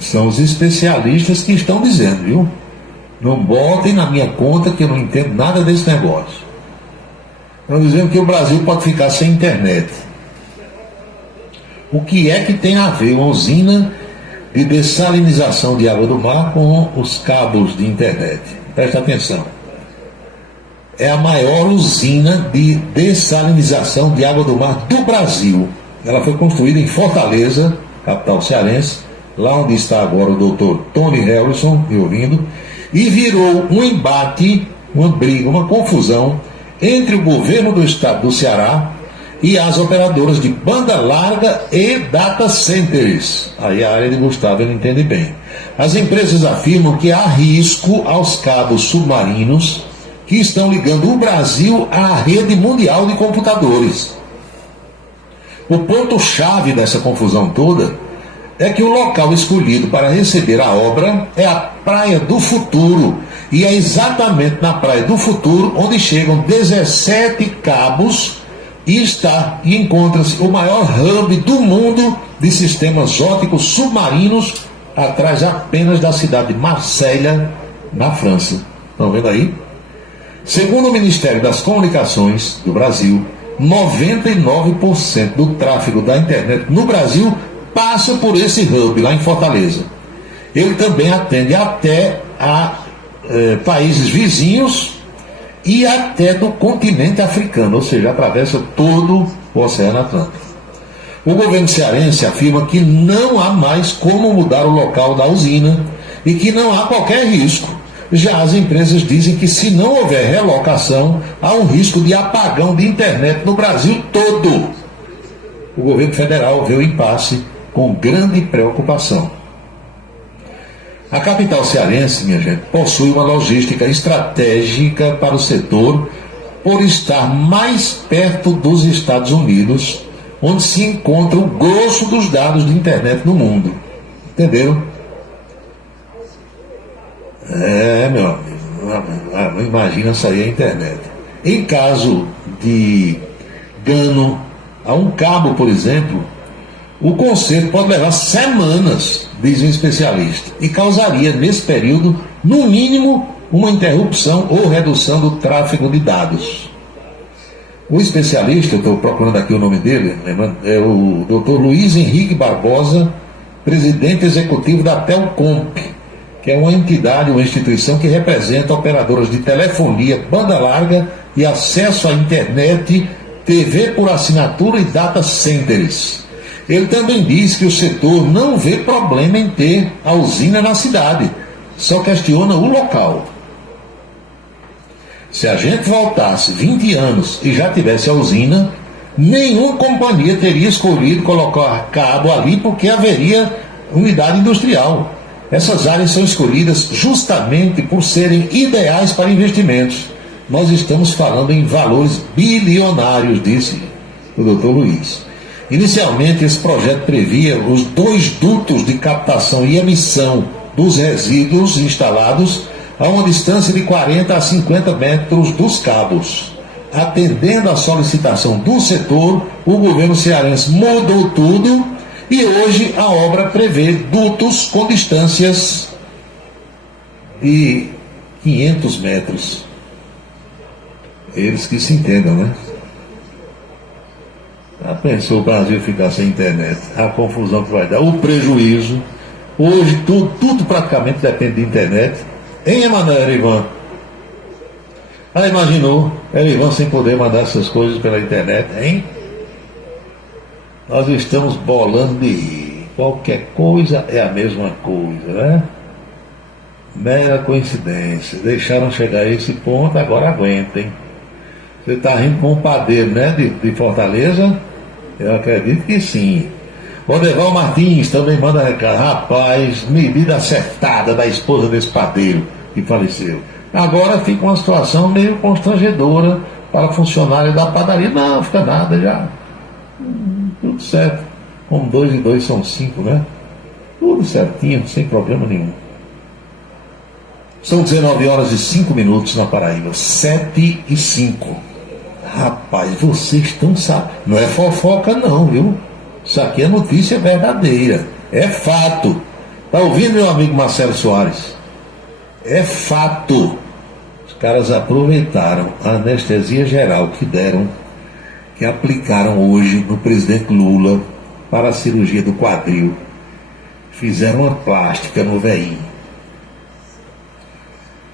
São os especialistas que estão dizendo, viu? Não botem na minha conta que eu não entendo nada desse negócio. Estão dizendo que o Brasil pode ficar sem internet. O que é que tem a ver uma usina de dessalinização de água do mar com os cabos de internet? Presta atenção. É a maior usina de dessalinização de água do mar do Brasil. Ela foi construída em Fortaleza, capital cearense, lá onde está agora o doutor Tony Harrison, me ouvindo, e virou um embate uma briga, uma confusão entre o governo do estado do Ceará e as operadoras de banda larga e data centers. Aí a área de Gustavo ele entende bem. As empresas afirmam que há risco aos cabos submarinos que estão ligando o Brasil à rede mundial de computadores. O ponto-chave dessa confusão toda é que o local escolhido para receber a obra é a Praia do Futuro, e é exatamente na Praia do Futuro onde chegam 17 cabos e encontra-se o maior hub do mundo de sistemas ópticos submarinos, atrás apenas da cidade de Marselha, na França. Estão vendo aí? Segundo o Ministério das Comunicações do Brasil, 99% do tráfego da internet no Brasil passa por esse hub lá em Fortaleza. Ele também atende até a países vizinhos e até do continente africano, ou seja, atravessa todo o Oceano Atlântico. O governo cearense afirma que não há mais como mudar o local da usina e que não há qualquer risco. Já as empresas dizem que se não houver relocação, há um risco de apagão de internet no Brasil todo. O governo federal vê o impasse com grande preocupação. A capital cearense, minha gente, possui uma logística estratégica para o setor por estar mais perto dos Estados Unidos, onde se encontra o grosso dos dados de internet no mundo. Entenderam? Meu amigo, imagina sair a internet. Em caso de dano a um cabo, por exemplo, o conserto pode levar semanas, diz um especialista, e causaria, nesse período, no mínimo, uma interrupção ou redução do tráfego de dados. O especialista, estou procurando aqui o nome dele, é o Dr. Luiz Henrique Barbosa, presidente executivo da Telcomp, que é uma entidade, uma instituição que representa operadoras de telefonia, banda larga e acesso à internet, TV por assinatura e data centers. Ele também diz que o setor não vê problema em ter a usina na cidade, só questiona o local. Se a gente voltasse 20 anos e já tivesse a usina, nenhuma companhia teria escolhido colocar cabo ali porque haveria unidade industrial. Essas áreas são escolhidas justamente por serem ideais para investimentos. Nós estamos falando em valores bilionários, disse o Dr. Luiz. Inicialmente, esse projeto previa os 2 dutos de captação e emissão dos resíduos instalados a uma distância de 40 a 50 metros dos cabos. Atendendo à solicitação do setor, o governo cearense mudou tudo e hoje a obra prevê dutos com distâncias de 500 metros. Eles que se entendam, né? Já pensou o Brasil ficar sem internet? A confusão que vai dar, o prejuízo. Hoje tudo praticamente depende de internet. Hein, Emanuel Erivan? Imaginou Erivan sem poder mandar essas coisas pela internet, hein? Nós estamos bolando de rir. Qualquer coisa é a mesma coisa, né? Mera coincidência. Deixaram chegar a esse ponto, agora aguentem. Você está rindo com o padeiro, né? De Fortaleza? Eu acredito que sim. Odeval Martins também manda recado. Rapaz, medida acertada da esposa desse padeiro que faleceu. Agora fica uma situação meio constrangedora para funcionário da padaria. Não, fica nada já. Tudo certo. Como 2 e 2 são 5, né? Tudo certinho, sem problema nenhum. São 19 horas e 5 minutos na Paraíba. 7 e 5. Rapaz, vocês estão sabendo. Não é fofoca não, viu? Isso aqui é notícia verdadeira. É fato. Tá ouvindo, meu amigo Marcelo Soares? É fato. Os caras aproveitaram a anestesia geral que aplicaram hoje no presidente Lula para a cirurgia do quadril. Fizeram uma plástica no veinho.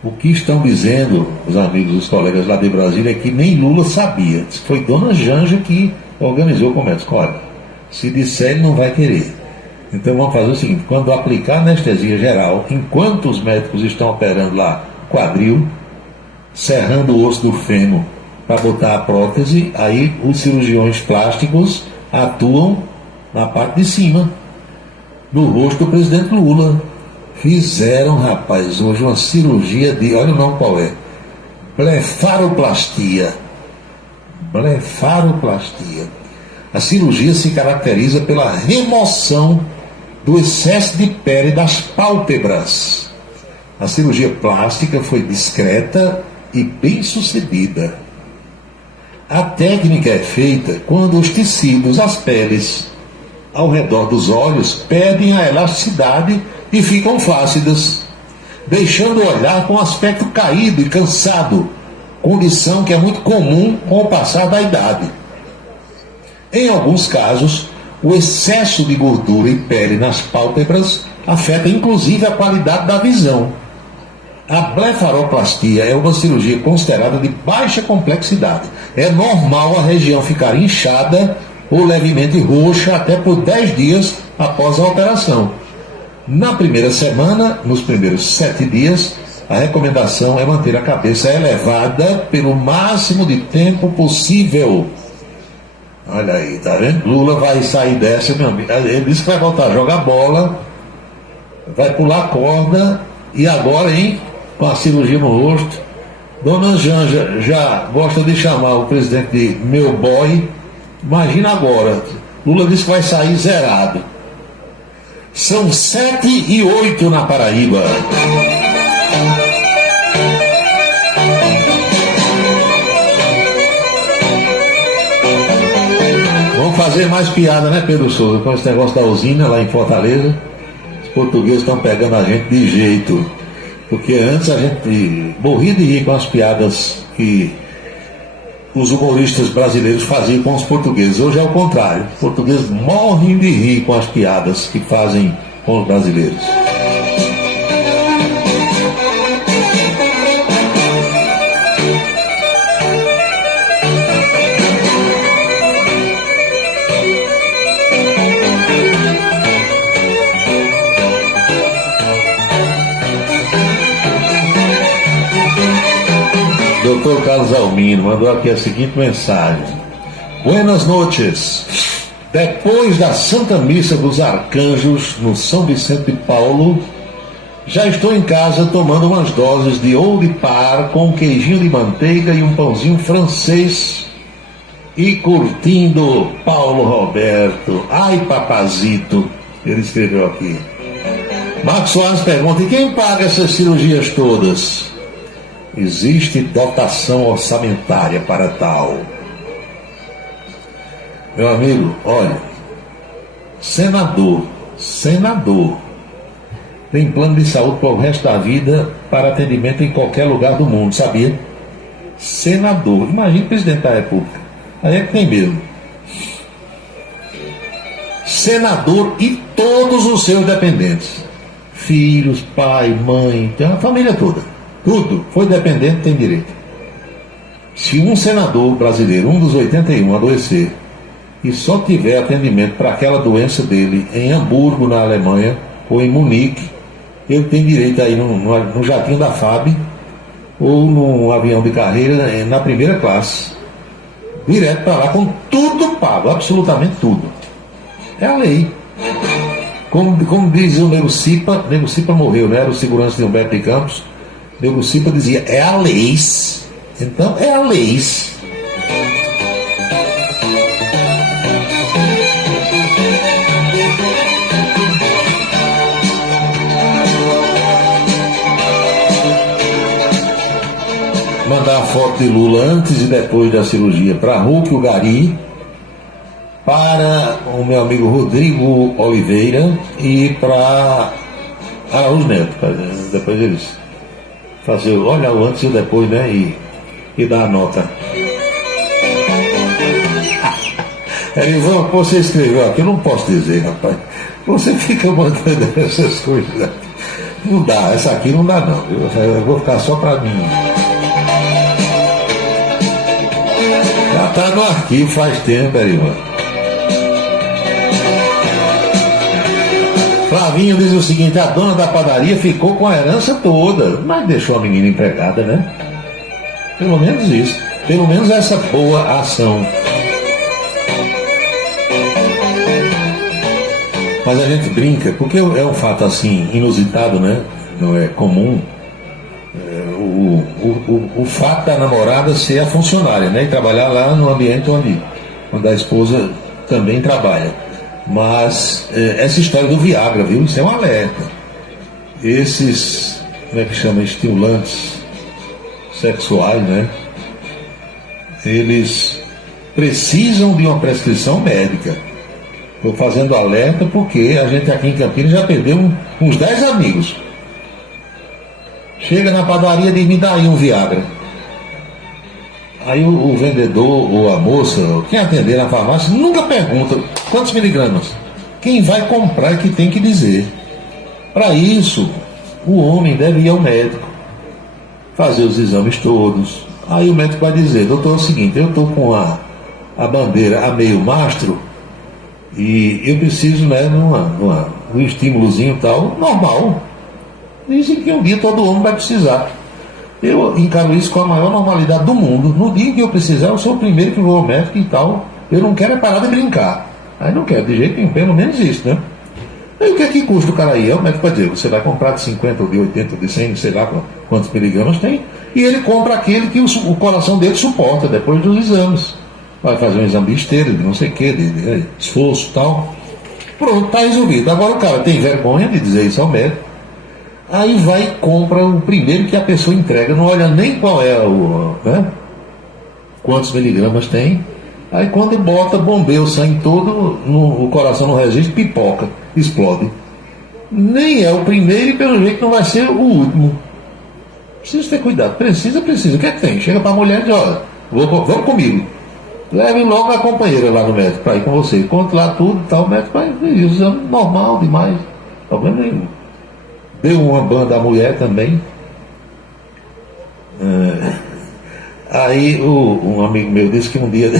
O que estão dizendo os amigos, os colegas lá de Brasília, é que nem Lula sabia. Foi Dona Janja que organizou o comércio. Olha, se disser, ele não vai querer. Então vamos fazer o seguinte: quando aplicar anestesia geral, enquanto os médicos estão operando lá quadril, serrando o osso do fêmur para botar a prótese. Aí os cirurgiões plásticos atuam na parte de cima, no rosto do presidente Lula. Fizeram, rapaz, hoje uma cirurgia de, olha o nome qual é, blefaroplastia. Blefaroplastia. A cirurgia se caracteriza pela remoção do excesso de pele das pálpebras. A cirurgia plástica foi discreta e bem sucedida. A técnica é feita quando os tecidos, as peles ao redor dos olhos perdem a elasticidade e ficam flácidas, deixando o olhar com aspecto caído e cansado, condição que é muito comum com o passar da idade. Em alguns casos, o excesso de gordura e pele nas pálpebras afeta inclusive a qualidade da visão. A blefaroplastia é uma cirurgia considerada de baixa complexidade. É normal a região ficar inchada ou levemente roxa até por 10 dias após a operação. Na primeira semana, nos primeiros 7 dias, a recomendação é manter a cabeça elevada pelo máximo de tempo possível. Olha aí, tá vendo? Lula vai sair dessa, meu amigo. Ele disse que vai voltar a jogar bola, vai pular corda, e agora, hein, com a cirurgia no rosto, Dona Janja já gosta de chamar o presidente de meu boy. Imagina agora, Lula disse que vai sair zerado. São 7h08 na Paraíba. Vamos fazer mais piada, né, Pedro Souza, com esse negócio da usina lá em Fortaleza. Os portugueses estão pegando a gente de jeito, porque antes a gente morria de rir com as piadas que os humoristas brasileiros faziam com os portugueses. Hoje é o contrário, os portugueses morrem de rir com as piadas que fazem com os brasileiros. Dr. Carlos Almino mandou aqui a seguinte mensagem: Buenas noches. Depois da Santa Missa dos Arcanjos no São Vicente de Paulo, já estou em casa tomando umas doses de Old Par com um queijinho de manteiga e um pãozinho francês e curtindo. Paulo Roberto. Ai, papazito, ele escreveu aqui. Marcos Soares pergunta: e quem paga essas cirurgias todas? Existe dotação orçamentária para tal. Meu amigo, olha, senador tem plano de saúde para o resto da vida para atendimento em qualquer lugar do mundo, sabia? Senador, imagine o presidente da República, aí é que tem mesmo. Senador e todos os seus dependentes, filhos, pai, mãe, tem a família toda. Tudo, foi dependente, tem direito. Se um senador brasileiro, um dos 81, adoecer e só tiver atendimento para aquela doença dele em Hamburgo, na Alemanha, ou em Munique, ele tem direito aí no jatinho da FAB ou no avião de carreira na primeira classe, direto para lá, com tudo pago, absolutamente tudo. É a lei. Como diz o Nego Cipa morreu, né? Era o segurança de Humberto de Campos. Nego Cipa dizia: é a lei. Então é a lei. Mandar a foto de Lula antes e depois da cirurgia para Hulk o Gari, para o meu amigo Rodrigo Oliveira e para Araújo Neto. Depois eles fazer, olha o antes e o depois, né? E dar a nota. Ivan, você escreveu aqui, eu não posso dizer, rapaz. Você fica mandando essas coisas. Não dá, essa aqui não dá não. Eu vou ficar só para mim. Já está no arquivo faz tempo, Ivan. Flavinho diz o seguinte: a dona da padaria ficou com a herança toda, mas deixou a menina empregada, né? Pelo menos isso. Pelo menos essa boa ação. Mas a gente brinca, porque é um fato assim, inusitado, né? Não é comum. O fato da namorada ser a funcionária, né? E trabalhar lá no ambiente onde a esposa também trabalha. Mas essa história do Viagra, viu? Isso é um alerta. Esses, como é que chama? Estimulantes sexuais, né? Eles precisam de uma prescrição médica. Estou fazendo alerta porque a gente aqui em Campinas já perdeu uns 10 amigos. Chega na padaria e diz, me dá aí um Viagra. Aí o vendedor ou a moça, quem atender na farmácia, nunca pergunta quantos miligramas. Quem vai comprar é que tem que dizer. Para isso, o homem deve ir ao médico, fazer os exames todos. Aí o médico vai dizer, doutor, é o seguinte, eu estou com a bandeira a meio mastro e eu preciso, né, num estímulozinho tal, normal. Dizem que um dia todo homem vai precisar. Eu encaro isso com a maior normalidade do mundo. No dia que eu precisar, eu sou o primeiro que vou ao médico e tal. Eu não quero é parar de brincar. Aí não quero, de jeito nenhum, pelo menos isso, né? Aí o que é que custa o cara aí? O médico vai dizer, você vai comprar de 50, ou de 80, ou de 100, sei lá quantos miligramas tem, e ele compra aquele que o coração dele suporta depois dos exames. Vai fazer um exame de esteira, de não sei o que, de esforço e tal. Pronto, está resolvido. Agora o cara tem vergonha de dizer isso ao médico. Aí vai e compra o primeiro que a pessoa entrega, não olha nem qual é né? Quantos miligramas tem. Aí quando bota, bombeia o sangue todo, o coração não resiste, pipoca, explode. Nem é o primeiro e pelo jeito não vai ser o último. Precisa ter cuidado, precisa. O que é que tem? Chega para a mulher e diz, olha, vamos comigo. Leve logo a companheira lá no médico para ir com você. Conte lá tudo e tal, o médico vai exame normal demais, problema nenhum. Deu uma banda à mulher também. Aí um amigo meu disse que um dia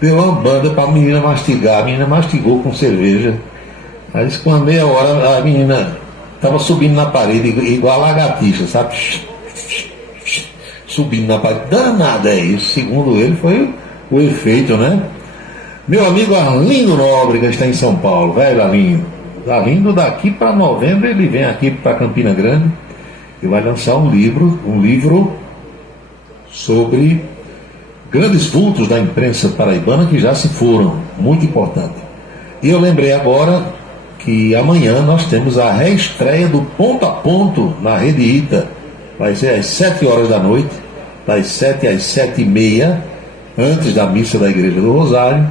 deu uma banda para a menina mastigar. A menina mastigou com cerveja. Aí disse que uma meia hora a menina estava subindo na parede, igual a lagartixa, sabe? Subindo na parede. Danada é isso. Segundo ele, foi o efeito, né? Meu amigo Arlindo Nóbrega está em São Paulo. Velho Arlindo. Arlindo, daqui para novembro, ele vem aqui para Campina Grande e vai lançar um livro sobre grandes vultos da imprensa paraibana que já se foram, muito importante. E eu lembrei agora que amanhã nós temos a reestreia do Ponto a Ponto na Rede Ita. Vai ser às 7 horas da noite, das 7 às 7h30, antes da missa da Igreja do Rosário.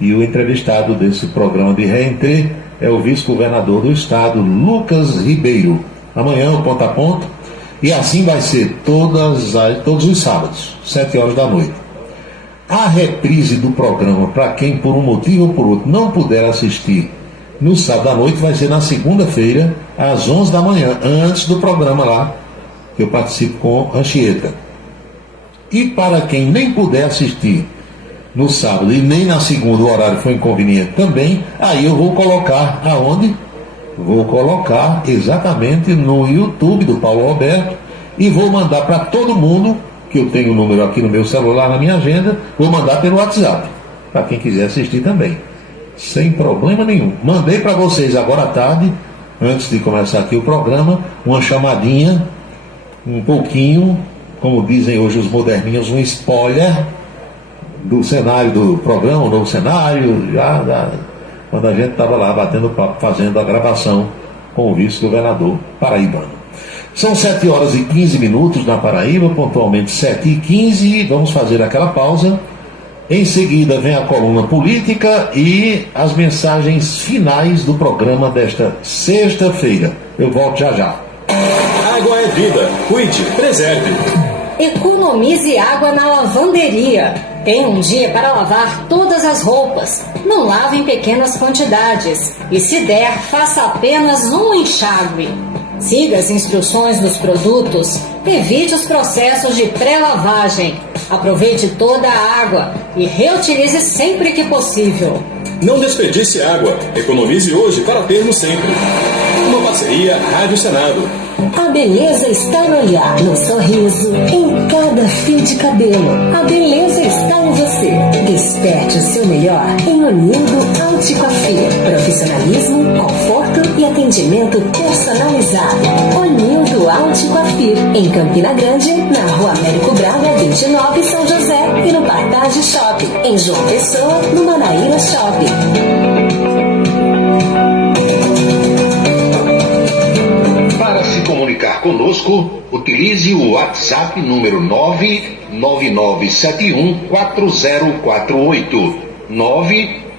E o entrevistado desse programa de reentrê é o vice-governador do estado, Lucas Ribeiro. Amanhã o Ponto a Ponto. E assim vai ser todos os sábados, 7 horas da noite. A reprise do programa, para quem por um motivo ou por outro não puder assistir no sábado à noite, vai ser na segunda-feira, às 11 da manhã, antes do programa lá, que eu participo com Anchieta. E para quem nem puder assistir no sábado e nem na segunda, o horário foi inconveniente também, aí eu vou colocar aonde? Vou colocar exatamente no YouTube do Paulo Roberto e vou mandar para todo mundo, que eu tenho o número aqui no meu celular, na minha agenda, vou mandar pelo WhatsApp, para quem quiser assistir também, sem problema nenhum. Mandei para vocês agora à tarde, antes de começar aqui o programa, uma chamadinha, um pouquinho, como dizem hoje os moderninhos, um spoiler do cenário do programa, um novo cenário, quando a gente estava lá batendo papo, fazendo a gravação com o vice-governador paraibano. São 7 horas e 15 minutos na Paraíba, pontualmente 7h15, vamos fazer aquela pausa. Em seguida vem a coluna política e as mensagens finais do programa desta sexta-feira. Eu volto já já. Água é vida. Cuide, preserve. Economize água na lavanderia. Tem um dia para lavar todas as roupas. Não lave em pequenas quantidades. E se der, faça apenas um enxágue. Siga as instruções dos produtos. Evite os processos de pré-lavagem. Aproveite toda a água e reutilize sempre que possível. Não desperdice água. Economize hoje para ter no sempre. Uma parceria Rádio Senado. A beleza está no olhar, no sorriso, em cada fio de cabelo. A beleza está em você. Desperte o seu melhor em Unindo Alticoafir. Profissionalismo, conforto e atendimento personalizado. Unindo Alticoafir, em Campina Grande, na Rua Américo Braga, 29, São José, e no Partage Shopping, em João Pessoa, no Manaíra Shopping. Para se comunicar conosco, utilize o WhatsApp número 999714048.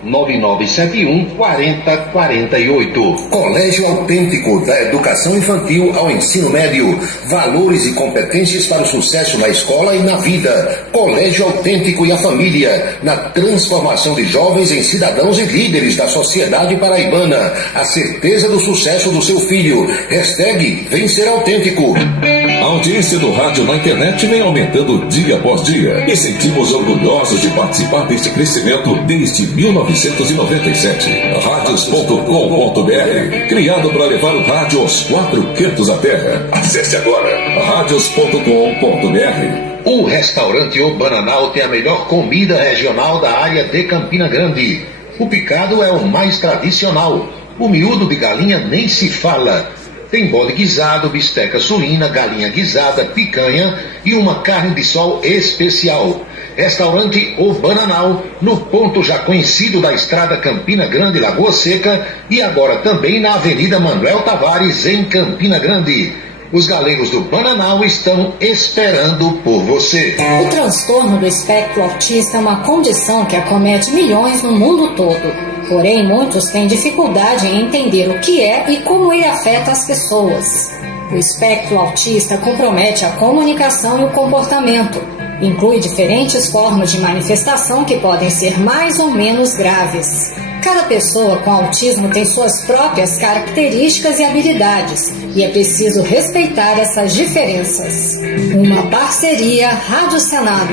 999714048. Colégio Autêntico, da educação infantil ao ensino médio. Valores e competências para o sucesso na escola e na vida. Colégio Autêntico e a família, na transformação de jovens em cidadãos e líderes da sociedade paraibana. A certeza do sucesso do seu filho. Hashtag Vem Ser Autêntico. A audiência do rádio na internet vem aumentando dia após dia e sentimos orgulhosos de participar deste crescimento desde 1997. Radios.com.br, criado para levar o rádio aos 4 cantos da terra. Acesse agora radios.com.br. O restaurante O Bananal tem a melhor comida regional da área de Campina Grande. O picado é o mais tradicional. O miúdo de galinha nem se fala. Tem bode guisado, bisteca suína, galinha guisada, picanha e uma carne de sol especial. Restaurante O Bananal, no ponto já conhecido da estrada Campina Grande, Lagoa Seca, e agora também na Avenida Manuel Tavares, em Campina Grande. Os galegos do Bananal estão esperando por você. O transtorno do espectro autista é uma condição que acomete milhões no mundo todo. Porém, muitos têm dificuldade em entender o que é e como ele afeta as pessoas. O espectro autista compromete a comunicação e o comportamento. Inclui diferentes formas de manifestação que podem ser mais ou menos graves. Cada pessoa com autismo tem suas próprias características e habilidades, e é preciso respeitar essas diferenças. Uma parceria Rádio Senado.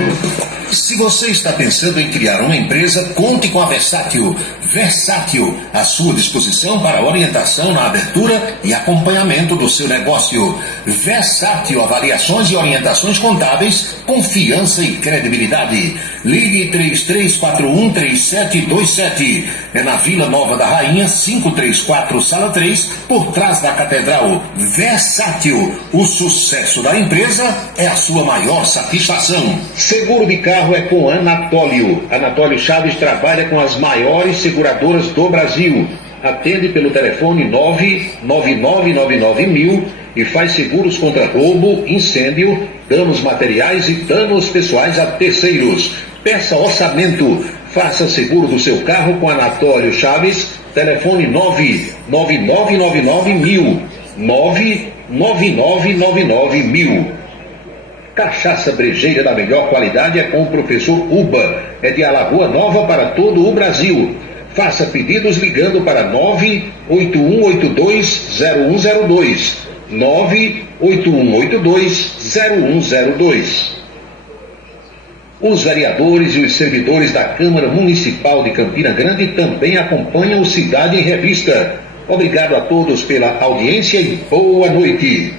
Se você está pensando em criar uma empresa, conte com a Versátil. Versátil, à sua disposição para orientação na abertura e acompanhamento do seu negócio. Versátil, avaliações e orientações contábeis, confiança e credibilidade. Ligue 33413727. É na Vila Nova da Rainha, 534, Sala 3, por trás da Catedral. Versátil, o sucesso da empresa é a sua maior satisfação. Seguro de carro é com Anatólio. Anatólio Chaves trabalha com as maiores seguradoras do Brasil. Atende pelo telefone 99999.000 e faz seguros contra roubo, incêndio, danos materiais e danos pessoais a terceiros. Peça orçamento. Faça seguro do seu carro com Anatólio Chaves. Telefone 99999.000. 99999.000. Cachaça brejeira da melhor qualidade é com o professor Uba. É de Alagoa Nova para todo o Brasil. Faça pedidos ligando para 981820102. 981820102. Os vereadores e os servidores da Câmara Municipal de Campina Grande também acompanham o Cidade em Revista. Obrigado a todos pela audiência e boa noite.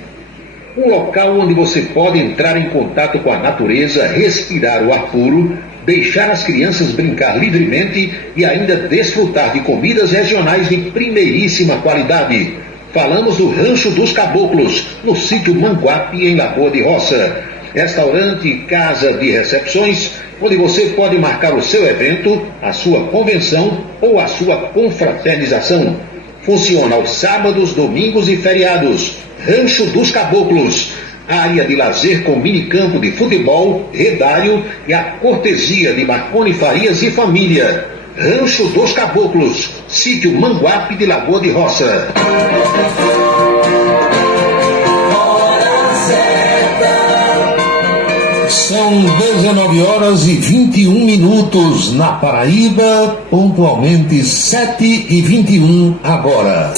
Um local onde você pode entrar em contato com a natureza, respirar o ar puro, deixar as crianças brincar livremente e ainda desfrutar de comidas regionais de primeiríssima qualidade. Falamos do Rancho dos Caboclos, no sítio Manguape, em Lagoa de Roça. Restaurante e casa de recepções, onde você pode marcar o seu evento, a sua convenção ou a sua confraternização. Funciona aos sábados, domingos e feriados. Rancho dos Caboclos, área de lazer com minicampo de futebol, redário e a cortesia de Marconi Farias e família. Rancho dos Caboclos, sítio Manguape de Lagoa de Roça. São 19 horas e 21 minutos na Paraíba, pontualmente 7h21 agora.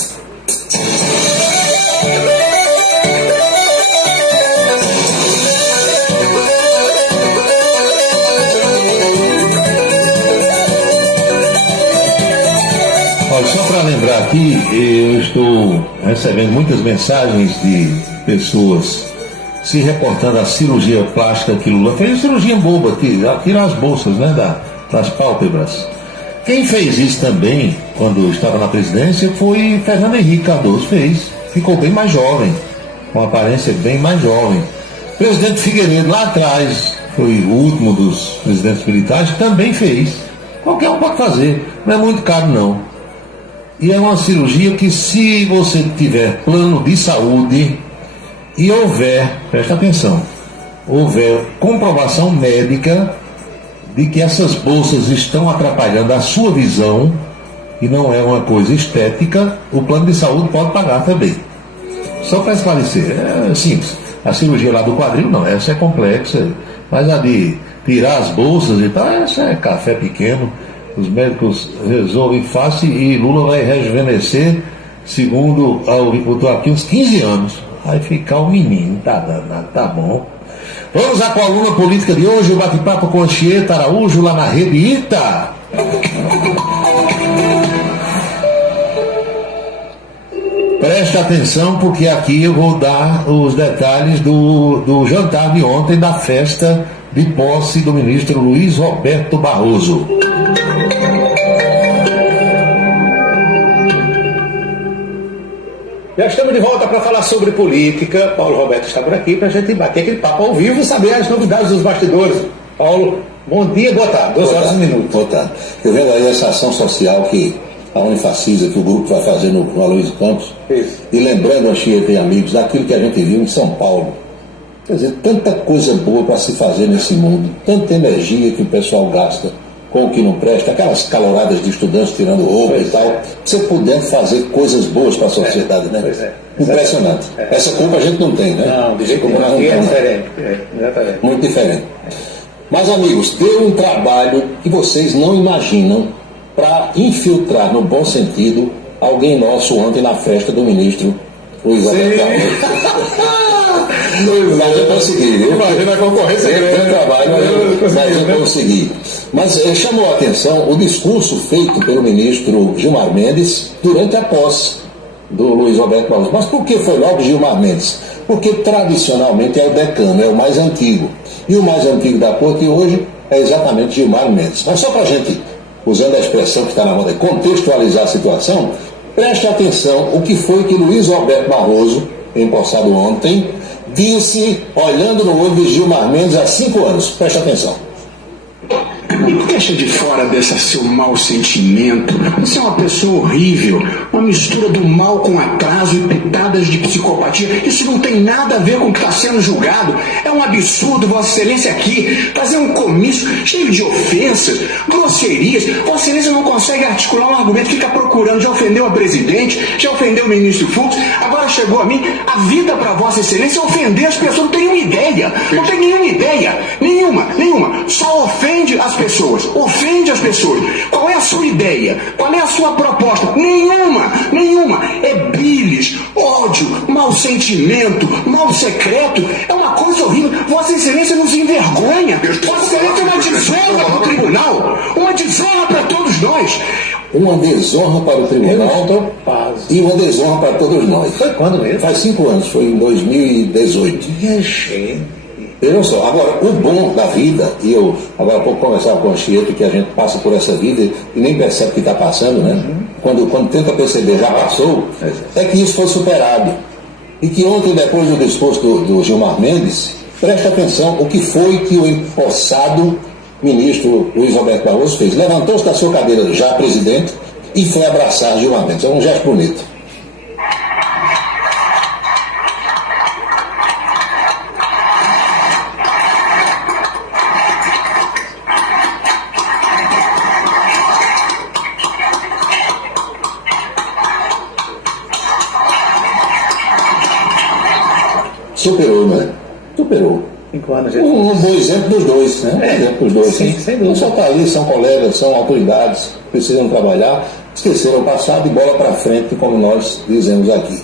Olha, só para lembrar aqui, eu estou recebendo muitas mensagens de pessoas se reportando à cirurgia plástica que Lula fez, cirurgia boba, tira as bolsas, né, das pálpebras. Quem fez isso também, quando estava na presidência, foi Fernando Henrique Cardoso, ficou bem mais jovem, com uma aparência bem mais jovem. O presidente Figueiredo, lá atrás, foi o último dos presidentes militares, também fez. Qualquer um pode fazer, não é muito caro não. E é uma cirurgia que, se você tiver plano de saúde e houver, presta atenção, houver comprovação médica de que essas bolsas estão atrapalhando a sua visão e não é uma coisa estética, o plano de saúde pode pagar também. Só para esclarecer, é simples. A cirurgia lá do quadril não, essa é complexa, mas a de tirar as bolsas e tal, essa é café pequeno, os médicos resolvem fácil e Lula vai rejuvenescer, segundo eu estou aqui, uns 15 anos, vai ficar um menino, tá danado, tá bom. Vamos à coluna política de hoje, o bate-papo com Anchieta Araújo, lá na Rede Ita. Preste atenção, porque aqui eu vou dar os detalhes do jantar de ontem, da festa de posse do ministro Luiz Roberto Barroso. Já estamos de volta para falar sobre política. Paulo Roberto está por aqui para a gente bater aquele papo ao vivo e saber as novidades dos bastidores. Paulo, bom dia, boa tarde. 2 horas e 1 minuto. Boa tarde. Eu vendo aí essa ação social que a Unifacisa, que o grupo vai fazer no Aloysio Campos. Isso. E lembrando, Anchieta e amigos, daquilo que a gente viu em São Paulo. Quer dizer, tanta coisa boa para se fazer nesse mundo, tanta energia que o pessoal gasta com o que não presta, aquelas caloradas de estudantes tirando roupa e tal, você puder fazer coisas boas para a sociedade, né? Pois é. Impressionante. Essa culpa a gente não tem, né? Não, de jeito nenhum. Aqui é diferente. Exatamente. Muito diferente. Mas, amigos, deu um trabalho que vocês não imaginam para infiltrar, no bom sentido, alguém nosso ontem na festa do ministro Luiz Roberto Barroso. Mas eu consegui, viu? Imagina a concorrência grande. Deu trabalho, mas eu consegui. Mas chamou a atenção o discurso feito pelo ministro Gilmar Mendes durante a posse do Luiz Roberto Barroso. Mas por que foi logo Gilmar Mendes? Porque tradicionalmente é o decano, é o mais antigo. E o mais antigo da corte hoje é exatamente Gilmar Mendes. Mas só para a gente, usando a expressão que está na moda, contextualizar a situação, preste atenção o que foi que Luiz Roberto Barroso, empossado ontem, disse, olhando no olho de Gilmar Mendes há 5 anos. Preste atenção. Deixa de fora desse seu mau sentimento. Você é uma pessoa horrível, uma mistura do mal com atraso e pitadas de psicopatia. Isso não tem nada a ver com o que está sendo julgado. É um absurdo, Vossa Excelência, aqui fazer um comício cheio de ofensas, grosserias. Vossa Excelência não consegue articular um argumento, fica procurando. Já ofendeu a presidente, já ofendeu o ministro Fux, agora chegou a mim. A vida para Vossa Excelência é ofender as pessoas. Não tem nenhuma ideia, não tem nenhuma ideia, nenhuma. Só ofende as pessoas. Ofende as pessoas. Qual é a sua ideia? Qual é a sua proposta? Nenhuma. É bilis, ódio, mau sentimento, mal secreto. É uma coisa horrível. Vossa Excelência nos envergonha. Vossa Excelência é uma desonra para o tribunal. Uma desonra para todos nós. Uma desonra para o tribunal e uma desonra para todos nós. Foi quando mesmo? Faz 5 anos, foi em 2018. Vejam só, agora, o bom da vida, e eu agora há pouco conversava com o Anchieta, que a gente passa por essa vida e nem percebe que está passando, né? Quando tenta perceber, já passou, é que isso foi superado. E que ontem, depois do discurso do Gilmar Mendes, presta atenção o que foi que o empossado ministro Luiz Roberto Barroso fez. Levantou-se da sua cadeira, já presidente, e foi abraçar Gilmar Mendes. É um gesto bonito. Superou, né? Superou. 5 anos. Um bom exemplo dos dois, né? Um exemplo dos dois. Sim, sem dúvida. Não só está ali, são colegas, são autoridades, precisam trabalhar, esqueceram o passado e bola para frente, como nós dizemos aqui.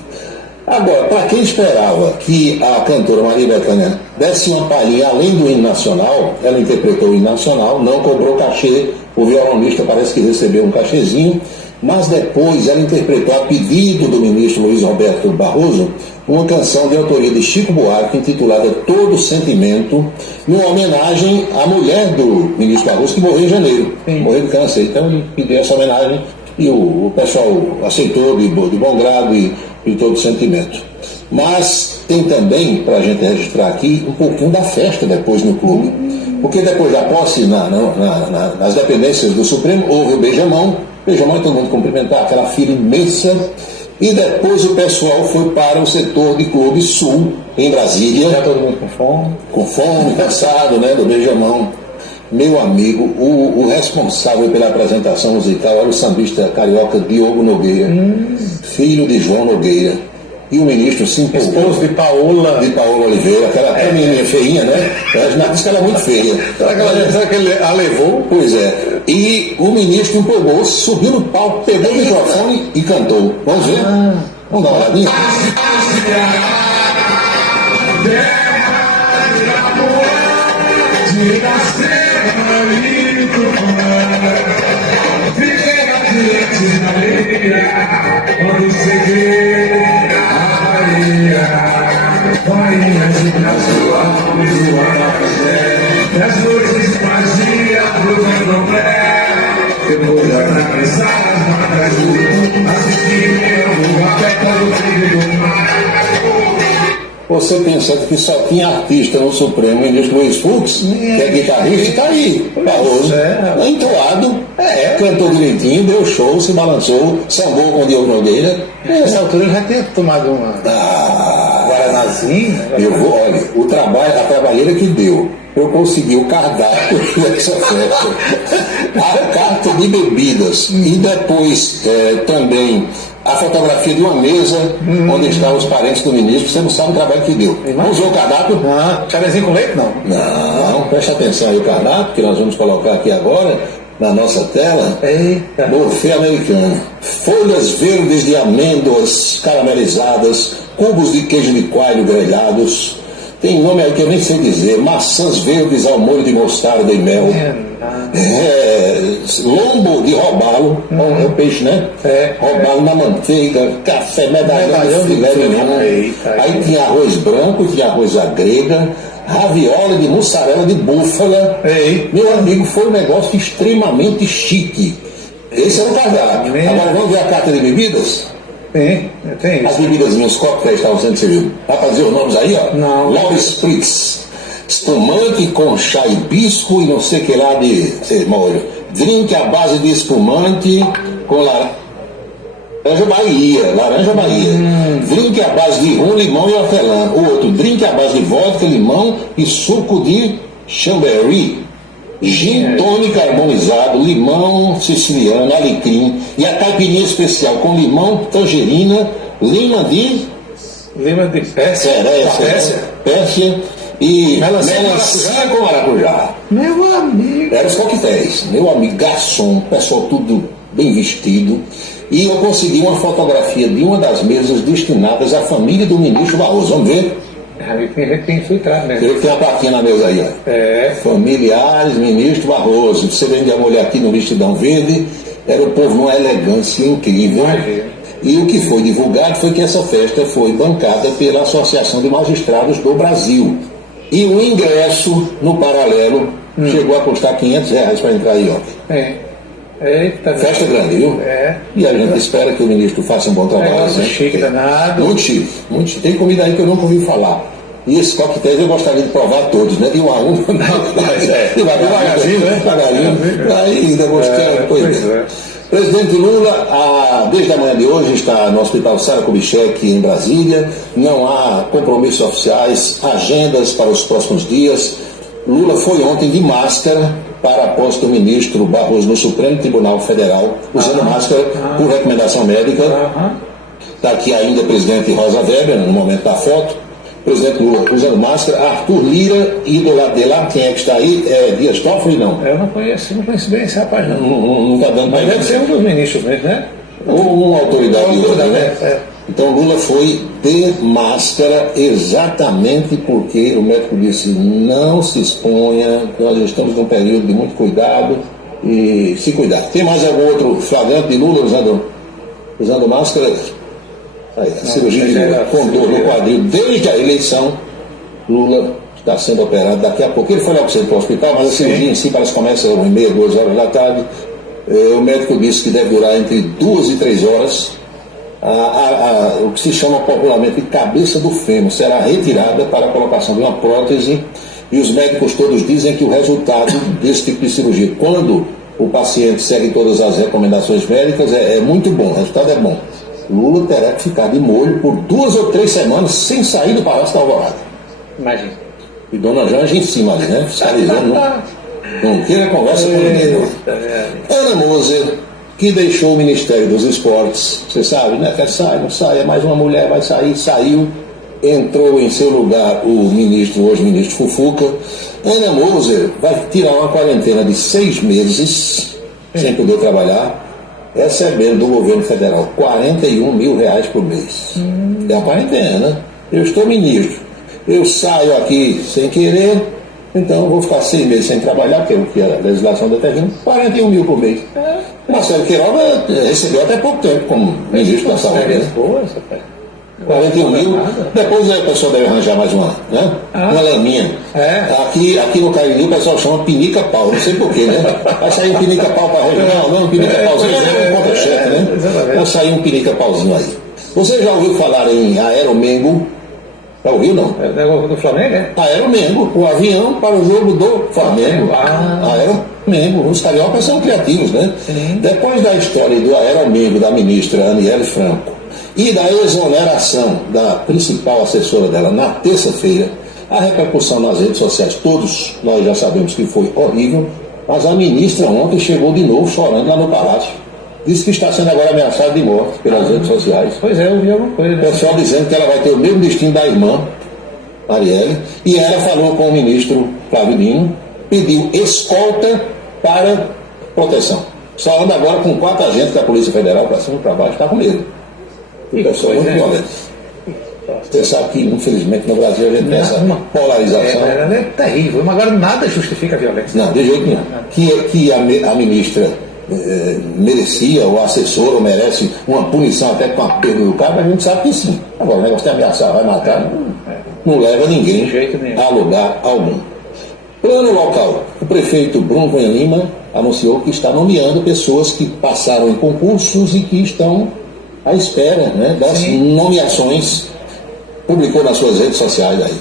Agora, para quem esperava que a cantora Maria Bethânia desse uma palhinha além do hino nacional, ela interpretou o hino nacional, não cobrou cachê, o violonista parece que recebeu um cachezinho, mas depois ela interpretou, a pedido do ministro Luiz Roberto Barroso, uma canção de autoria de Chico Buarque, intitulada Todo Sentimento, numa homenagem à mulher do ministro Barroso, que morreu em janeiro, morreu de câncer. Então ele pediu essa homenagem e o pessoal aceitou de bom grado e de todo sentimento. Mas tem também, para a gente registrar aqui, um pouquinho da festa depois no clube, porque depois da posse nas dependências do Supremo, houve o beijamão todo mundo cumprimentar, aquela fila imensa, e depois o pessoal foi para o setor de Clube Sul, em Brasília. Já todo mundo com fome? Com fome, cansado, né, do beijamão. Meu amigo, o responsável pela apresentação musical era o sambista carioca Diogo Nogueira, filho de João Nogueira. E o ministro se empolgou. Esposo de Paola Oliveira, aquela menina feinha, né? Ela disse que ela é muito feia. Será que ele a levou? Pois é. E o ministro empolgou-se, subiu no palco, pegou o microfone e cantou. Vamos ver? Vamos dar uma olhadinha? Quando cheguei a Bahia de casual, me zoando a fé, das noites de magia do candomblé, depois da atravessar as marcas do mundo, assisti meu aperta do filho do mar. Você pensando que só tinha artista no Supremo, o ministro Luiz Fux, que é guitarrista, está aí, Barroso, entoado, cantou direitinho, deu show, se balançou, sambou com o Diogo Nogueira. Nessa altura eu já tinha tomado uma guaranazinha. Olha, a trabalheira que deu. Eu consegui o cardápio dessa festa, a carta de bebidas e depois também a fotografia de uma mesa onde estavam os parentes do ministro. Você não sabe o trabalho que deu. Usou o cardápio? Não. Chavezinho com leite, não? Não, preste atenção aí o cardápio que nós vamos colocar aqui agora na nossa tela. Eita. Buffet americano. Folhas verdes de amêndoas caramelizadas, cubos de queijo de coalho grelhados. Tem nome aí que eu nem sei dizer. Maçãs verdes ao molho de mostarda e mel. Lombo de robalo. É o peixe, né? Robalo na manteiga. Café, medalhão de filé de limão. Aí tinha arroz branco, tinha arroz à grega. Ravioli de mussarela de búfala. Meu amigo, foi um negócio extremamente chique. Esse é o cardápio. Agora vamos ver a carta de bebidas? Tem as bebidas nos coquetéis estavam sendo servidos. Dá para dizer os nomes aí, ó? Não. Laura Spritz, espumante com chá hibisco e não sei o que lá de molho. Drink à base de espumante com laranja Bahia. Drink à base de rum, limão e hortelã. O outro, drink à base de vodka, limão e suco de chamberry. Gin tônico harmonizado, limão siciliano, alecrim e a caipirinha especial com limão, tangerina, lima de pérsia e melancia com maracujá. Meu amigo. Eram os coquetéis. Meu amigo, garçom, pessoal tudo bem vestido. E eu consegui uma fotografia de uma das mesas destinadas à família do ministro Barroso. Vamos ver? Tem infiltrado mesmo. Tem a plaquinha na mesa aí, ó. Familiares, ministro Barroso. Você vem de uma mulher aqui no vestidão verde. Era o povo numa elegância incrível. E o que foi divulgado foi que essa festa foi bancada pela Associação de Magistrados do Brasil. E o ingresso, no paralelo, chegou a custar R$500 para entrar aí, ó. Eita, festa grande, viu? E a gente espera que o ministro faça um bom trabalho. Chique, danado. Muito chique, muito chique. Tem comida aí que eu nunca ouvi falar. E esses coquetéis eu gostaria de provar todos, né? De um a um. Devagarzinho, né? Devagarzinho. Aí, degustando. Presidente Lula, desde a manhã de hoje, está no Hospital Sara Kubitschek, em Brasília. Não há compromissos oficiais, agendas para os próximos dias. Lula foi ontem de máscara para a posse do ministro Barroso no Supremo Tribunal Federal, usando máscara por recomendação médica. Está aqui ainda o presidente Rosa Weber, no momento da foto. Presidente Lula usando máscara, Arthur Lira, e do lado de lá, quem é que está aí? Dias Toffoli, não? Eu não conheço bem esse rapaz, não. Não está dando mais. Mas deve ser um dos ministros mesmo, né? Ou uma autoridade. Então Lula foi de máscara exatamente porque o médico disse: não se exponha, nós estamos num período de muito cuidado, e se cuidar. Tem mais algum outro flagrante de Lula usando máscara? Aí, a cirurgia de Lula, contorno no quadril desde a eleição. Lula está sendo operado daqui a pouco. Ele foi logo cedo para o hospital, mas a cirurgia em si parece que começa às 1h30, 2 horas da tarde. O médico disse que deve durar entre 2 e 3 horas. O que se chama popularmente de cabeça do fêmur será retirada para a colocação de uma prótese, e os médicos todos dizem que o resultado desse tipo de cirurgia, quando o paciente segue todas as recomendações médicas, é muito bom, o resultado é bom. Lula terá que ficar de molho por 2 ou 3 semanas sem sair do Palácio da Alvorada. Imagina. E Dona Janja em cima ali, né? Fiscalizando. Não queira conversa com ninguém. Ana Moser, que deixou o Ministério dos Esportes, você sabe, né? Quer sair, não sai, é mais uma mulher, vai sair, saiu, entrou em seu lugar o ministro, hoje ministro Fufuca. Ana Moser vai tirar uma quarentena de 6 meses, sem poder trabalhar, recebendo do governo federal R$41 mil por mês. É uma quarentena, né? Eu estou ministro, eu saio aqui sem querer, então eu vou ficar 6 meses sem trabalhar, que é o que a legislação determina, 41 mil por mês. Marcelo Queiroga recebeu até pouco tempo como ministro da Saúde. Né? 41 mil, depois a pessoa deve arranjar mais uma, né? Uma laminha. Aqui no Cariri o pessoal chama pinica-pau, não sei porquê, né? Vai sair um pinica-pau para regional, não, um pinica-pauzinho, é um contra-chefe, né? Vai sair um pinica-pauzinho aí. Você já ouviu falar em Aeromengo? Já ouviu, não? É o negócio do Flamengo, né? Aeromengo, o avião para o jogo do Flamengo. Aeromengo, os cariocas são criativos, né? Sim. Depois da história do Aeromengo da ministra Aniele Franco e da exoneração da principal assessora dela na terça-feira, a repercussão nas redes sociais, todos nós já sabemos que foi horrível, mas a ministra ontem chegou de novo chorando lá no Palácio. Disse que está sendo agora ameaçada de morte pelas redes sociais. Pois é, eu vi alguma coisa. O pessoal dizendo que ela vai ter o mesmo destino da irmã, Marielle, e ela falou com o ministro Flávio Dino, pediu escolta para proteção. Só anda agora com 4 agentes da Polícia Federal para cima e para baixo, está com medo. O pessoal é muito violento. Você sabe que, infelizmente, no Brasil a gente tem essa polarização. É terrível, mas agora nada justifica a violência. Não, de jeito nenhum. Que a ministra merecia, ou a assessora merece uma punição até com a perda do cargo, a gente sabe que sim. Agora, o negócio de ameaçar, vai matar, não leva ninguém a lugar algum. Plano local. O prefeito Bruno Cunha Lima anunciou que está nomeando pessoas que passaram em concursos e que estão à espera, né, das nomeações. Publicou nas suas redes sociais aí.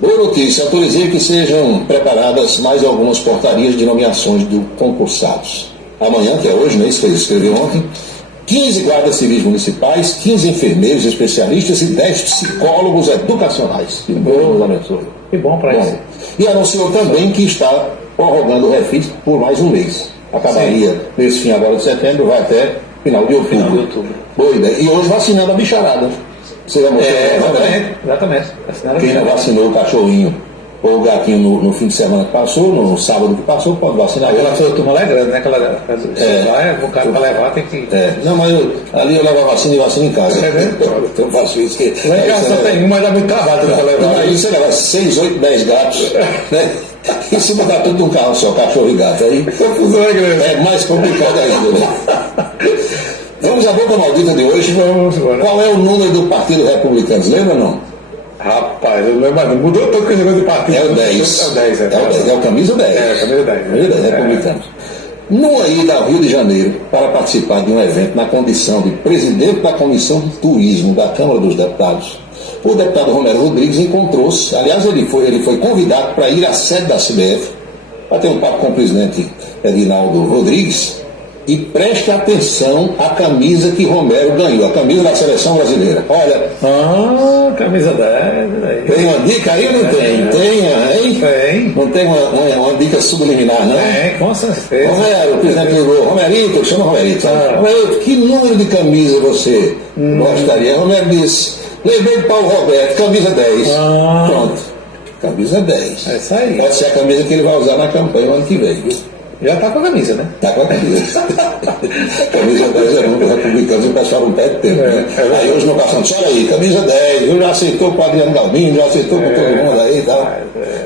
Boa notícia, autorizei que sejam preparadas mais algumas portarias de nomeações de concursados. Amanhã, que é hoje, né, isso que ele escreveu ontem, 15 guardas civis municipais, 15 enfermeiros especialistas e 10 psicólogos educacionais. Que bom, abençoe. Que bom para isso. E anunciou também que está prorrogando o refis por mais um mês. Acabaria nesse fim agora de setembro, vai até final de outubro. Boa ideia. E hoje vacinando a bicharada. Você já mostrou? Exatamente. Quem não vacinou o cachorrinho ou o gatinho no fim de semana que passou, no sábado que passou, pode vacinar. Aquela turma alegrando, né? O cara para levar tem que. Não, mas ali eu levo a vacina e vacino em casa. Eu faço isso. Lá em casa só tem um, mas dá muito trabalho para levar. Aí você leva 6, 8, 10 gatos, né? E se botar tudo num carro só, cachorro e gato, aí é mais complicado ainda, né? Vamos à boca maldita de hoje. Vamos. Qual é o número do Partido Republicano? Lembra ou não? Rapaz, eu lembro, mas mudou todo o negócio de partido. É o 10. É o 10, é o camisa 10. É o camisa 10. Camisa 10, republicanos. Numa ida ao Rio de Janeiro para participar de um evento na condição de presidente da Comissão de Turismo da Câmara dos Deputados, o deputado Romero Rodrigues encontrou-se, aliás, ele foi convidado para ir à sede da CBF, para ter um papo com o presidente Edinaldo Rodrigues, e preste atenção à camisa que Romero ganhou, a camisa da Seleção Brasileira. Olha. Camisa 10. Tem uma dica aí ou não tem? Tem. Não tem uma dica subliminar, não? Com certeza. Romero, o presidente ligou. Romerito, chama Romerito. Romerito, que número de camisa você gostaria? Romero disse, lembrei de Paulo Roberto, camisa 10. Pronto. Camisa 10. É isso aí. Pode ser a camisa que ele vai usar na campanha no ano que vem, viu? Já está com a camisa, né? Está com a camisa. Camisa 10 é muito republicano, o pessoal não perde tempo, né? Aí hoje não passando, olha aí, camisa 10, eu já aceitou com o Adriano Galminho, já aceitou com todo mundo aí e tal.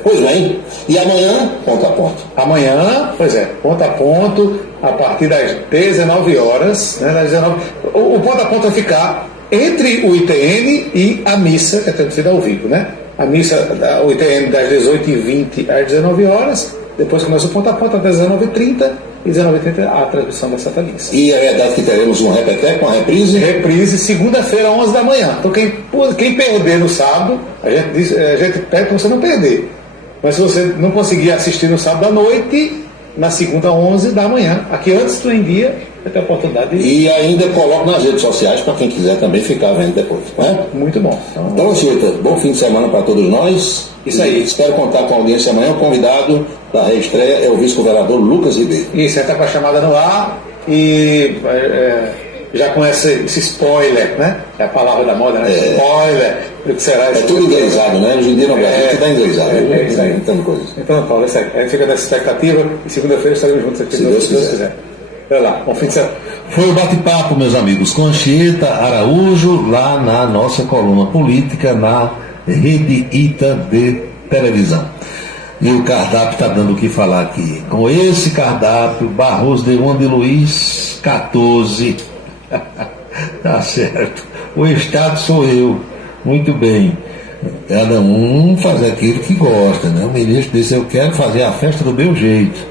Pois bem, e amanhã, ponto a ponto. Amanhã, pois é, ponto a ponto, a partir das 19 horas, né, das 19, o ponto a ponto vai ficar entre o ITN e a missa, que é transmitida ao vivo, né? A missa, o ITN das 18h20 às 19 horas, depois começa o ponto a ponto às 19h30 e 19h30 a transmissão da Santa Missa. E é verdade que teremos um repeteco, uma reprise? Reprise, segunda-feira, 11 da manhã. Então quem perder no sábado, a gente pede para você não perder. Mas se você não conseguir assistir no sábado à noite, na segunda, 11 da manhã, aqui antes do envia, vai ter a oportunidade de... E ainda coloco nas redes sociais para quem quiser também ficar vendo depois, não é? Muito bom. Então, Anchieta, bom fim de semana para todos nós. Isso aí. Espero contar com a audiência amanhã. O convidado da reestreia é o vice-governador Lucas Ribeiro. Isso, está com a chamada no ar e já com esse spoiler, né? É a palavra da moda, né? Spoiler do que será esse. É tudo inglesado, né? Hoje em dia no Brasil tudo é inglesado. É isso aí. Então, Paulo, isso aí. A gente fica nessa expectativa e segunda-feira estaremos juntos aqui, se Deus quiser. Vai lá, bom fim de semana. Foi o bate-papo, meus amigos, com Anchieta Araújo, lá na nossa coluna política, na Rede Ita de televisão. E o cardápio está dando o que falar aqui. Com esse cardápio, Barroso de Onde Luiz, 14. Tá certo. O Estado sou eu. Muito bem. Cada um faz aquilo que gosta, né? O ministro disse, eu quero fazer a festa do meu jeito.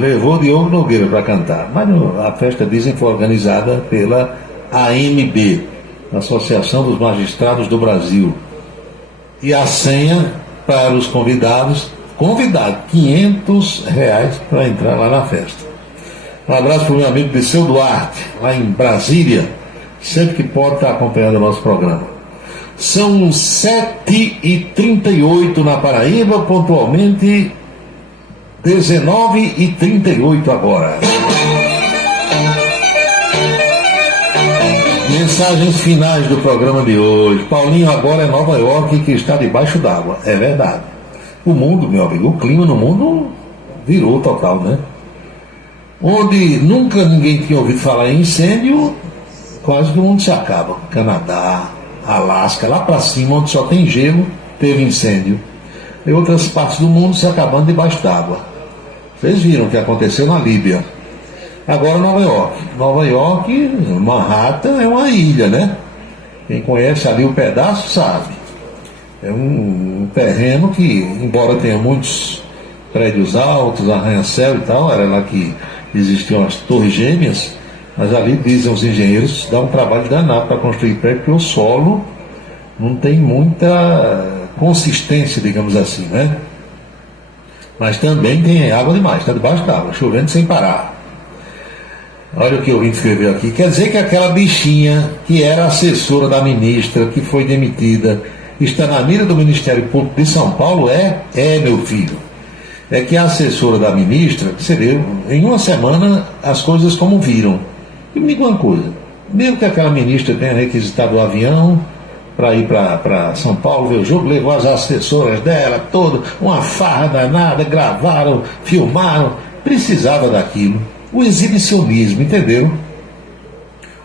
Levou Diogo Nogueira para cantar. Mas a festa, dizem, foi organizada pela AMB, Associação dos Magistrados do Brasil. E a senha para os convidados, R$500 para entrar lá na festa. Um abraço para o meu amigo Disseu Duarte, lá em Brasília, sempre que pode estar acompanhando o nosso programa. São 7h38 na Paraíba, pontualmente 19h38 agora. Mensagens finais do programa de hoje. Paulinho, agora é Nova York que está debaixo d'água. É verdade. O mundo, meu amigo, o clima no mundo virou total, né? Onde nunca ninguém tinha ouvido falar em incêndio, quase que o mundo se acaba. Canadá, Alasca, lá para cima, onde só tem gelo, teve incêndio. E outras partes do mundo se acabando debaixo d'água. Vocês viram o que aconteceu na Líbia. Agora Nova York. Nova York, Manhattan é uma ilha, né? Quem conhece ali o pedaço sabe. É um terreno que, embora tenha muitos prédios altos, arranha-céu e tal, era lá que existiam as torres gêmeas, mas ali, dizem os engenheiros, dá um trabalho danado para construir prédio, porque o solo não tem muita consistência, digamos assim, né? Mas também tem água demais, está debaixo d'água, chovendo sem parar. Olha o que eu vim escrever aqui. Quer dizer que aquela bichinha que era assessora da ministra, que foi demitida, está na mira do Ministério Público de São Paulo? Meu filho. É que a assessora da ministra, você vê, em uma semana as coisas como viram. E me diga uma coisa, mesmo que aquela ministra tenha requisitado o avião para ir para São Paulo ver o jogo, levou as assessoras dela, toda, uma farra danada, gravaram, filmaram, precisava daquilo. O exibicionismo, entendeu?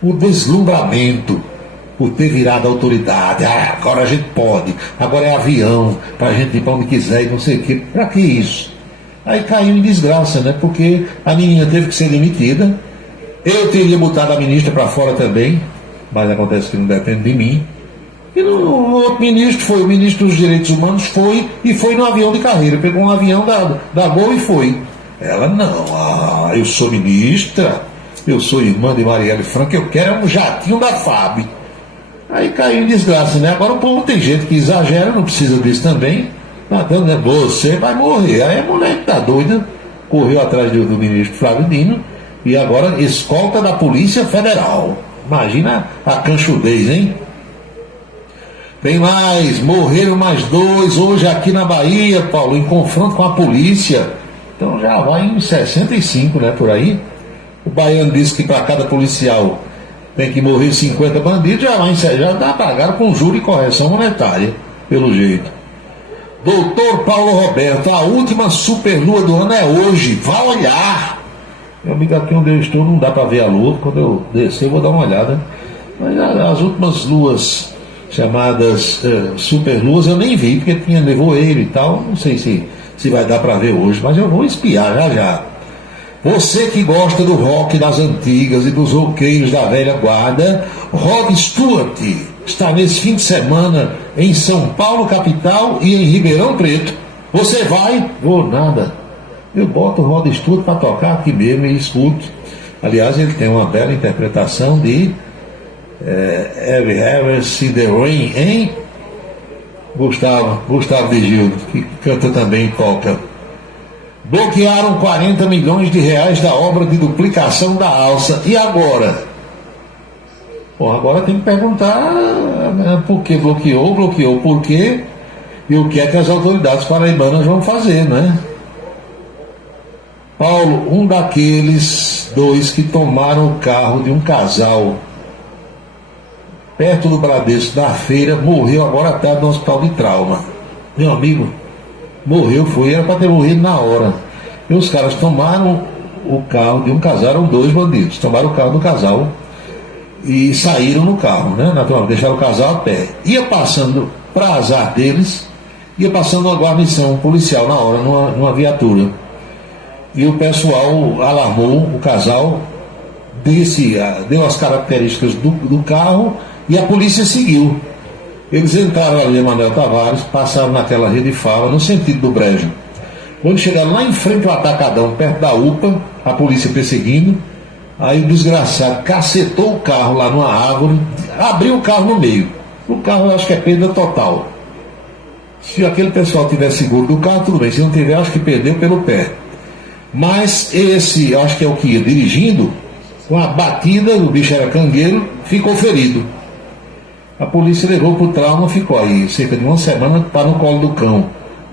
O deslumbramento por ter virado autoridade. Agora a gente pode, agora é avião, para a gente ir para onde quiser e não sei o quê. Para que isso? Aí caiu em desgraça, né? Porque a menina teve que ser demitida. Eu teria botado a ministra para fora também, mas acontece que não depende de mim. E o outro ministro foi, o ministro dos Direitos Humanos foi no avião de carreira, pegou um avião da Gol e foi. Ela não, eu sou ministra, eu sou irmã de Marielle Franco, eu quero um jatinho da FAB. Aí caiu em desgraça, né? Agora o povo tem gente que exagera, não precisa disso também. Então, né? Você vai morrer. Aí a mulher que tá doida, correu atrás do ministro Flávio Dino e agora escolta da Polícia Federal. Imagina a canchudez, hein? Tem mais, morreram mais 2 hoje aqui na Bahia, Paulo, em confronto com a polícia. Então já vai em 65, né, por aí. O baiano disse que para cada policial tem que morrer 50 bandidos, já dá pagado com juros e correção monetária, pelo jeito. Doutor Paulo Roberto, a última superlua do ano é hoje, vá olhar. Meu amigo, aqui onde eu estou não dá para ver a lua, quando eu descer eu vou dar uma olhada. Mas as últimas luas chamadas superluas eu nem vi, porque tinha nevoeiro e tal, não sei se se vai dar para ver hoje, mas eu vou espiar já já. Você que gosta do rock das antigas e dos roqueiros da velha guarda, Rod Stewart está nesse fim de semana em São Paulo, capital, e em Ribeirão Preto. Você vai? Vou nada. Eu boto o Rod Stewart para tocar aqui mesmo e escuto. Aliás, ele tem uma bela interpretação de Have You Ever Seen the Rain, hein? Gustavo de Gildo, que canta também e toca. Bloquearam 40 milhões de reais da obra de duplicação da alça. E agora? Bom, agora tem que perguntar por que bloqueou por quê e o que é que as autoridades paraibanas vão fazer, né? Paulo, um daqueles dois que tomaram o carro de um casal perto do Bradesco da feira, morreu agora à tarde no hospital de trauma. Meu amigo, morreu, era para ter morrido na hora. E os caras tomaram o carro de um casal, eram dois bandidos, tomaram o carro do casal e saíram no carro, né? Naturalmente, deixaram o casal a pé. Ia passando, para azar deles, ia passando uma guarnição policial na hora, numa viatura. E o pessoal alarmou o casal, deu as características do carro e a polícia seguiu. Eles entraram ali em Manuel Tavares, passaram naquela rede fala, no sentido do Brejo. Quando chegaram lá em frente ao Atacadão, perto da UPA, a polícia perseguindo, aí o desgraçado cacetou o carro lá numa árvore, abriu o carro no meio. O carro eu acho que é perda total. Se aquele pessoal tiver seguro do carro, tudo bem. Se não tiver, acho que perdeu pelo pé. Mas esse, acho que é o que ia dirigindo, com a batida, o bicho era cangueiro, ficou ferido. A polícia levou para o trauma, ficou aí cerca de uma semana, está no colo do cão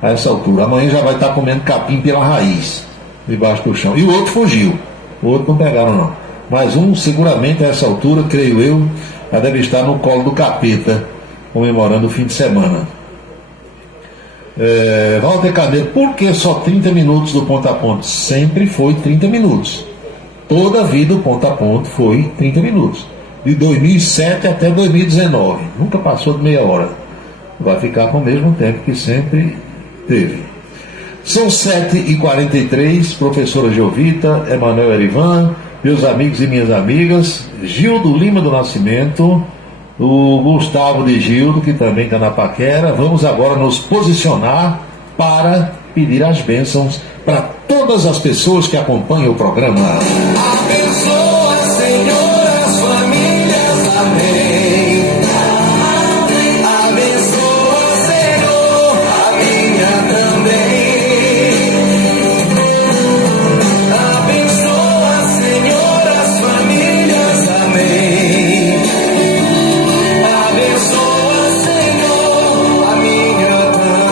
a essa altura. Amanhã já vai estar comendo capim pela raiz, debaixo do chão. E o outro fugiu, o outro não pegaram não. Mas um seguramente a essa altura, creio eu, já deve estar no colo do capeta, comemorando o fim de semana. Walter Carneiro, por que só 30 minutos do ponto a ponto? Sempre foi 30 minutos. Toda a vida o ponto a ponto foi 30 minutos. De 2007 até 2019. Nunca passou de meia hora. Vai ficar com o mesmo tempo que sempre teve. São 7h43, professora Jovita, Emanuel Erivan, meus amigos e minhas amigas, Gildo Lima do Nascimento, o Gustavo de Gildo, que também está na paquera. Vamos agora nos posicionar para pedir as bênçãos para todas as pessoas que acompanham o programa. Abençoa, Senhor, as famílias, amém. Abençoa, Senhor, a minha também. Abençoa, Senhor, as famílias, amém. Abençoa, Senhor, a minha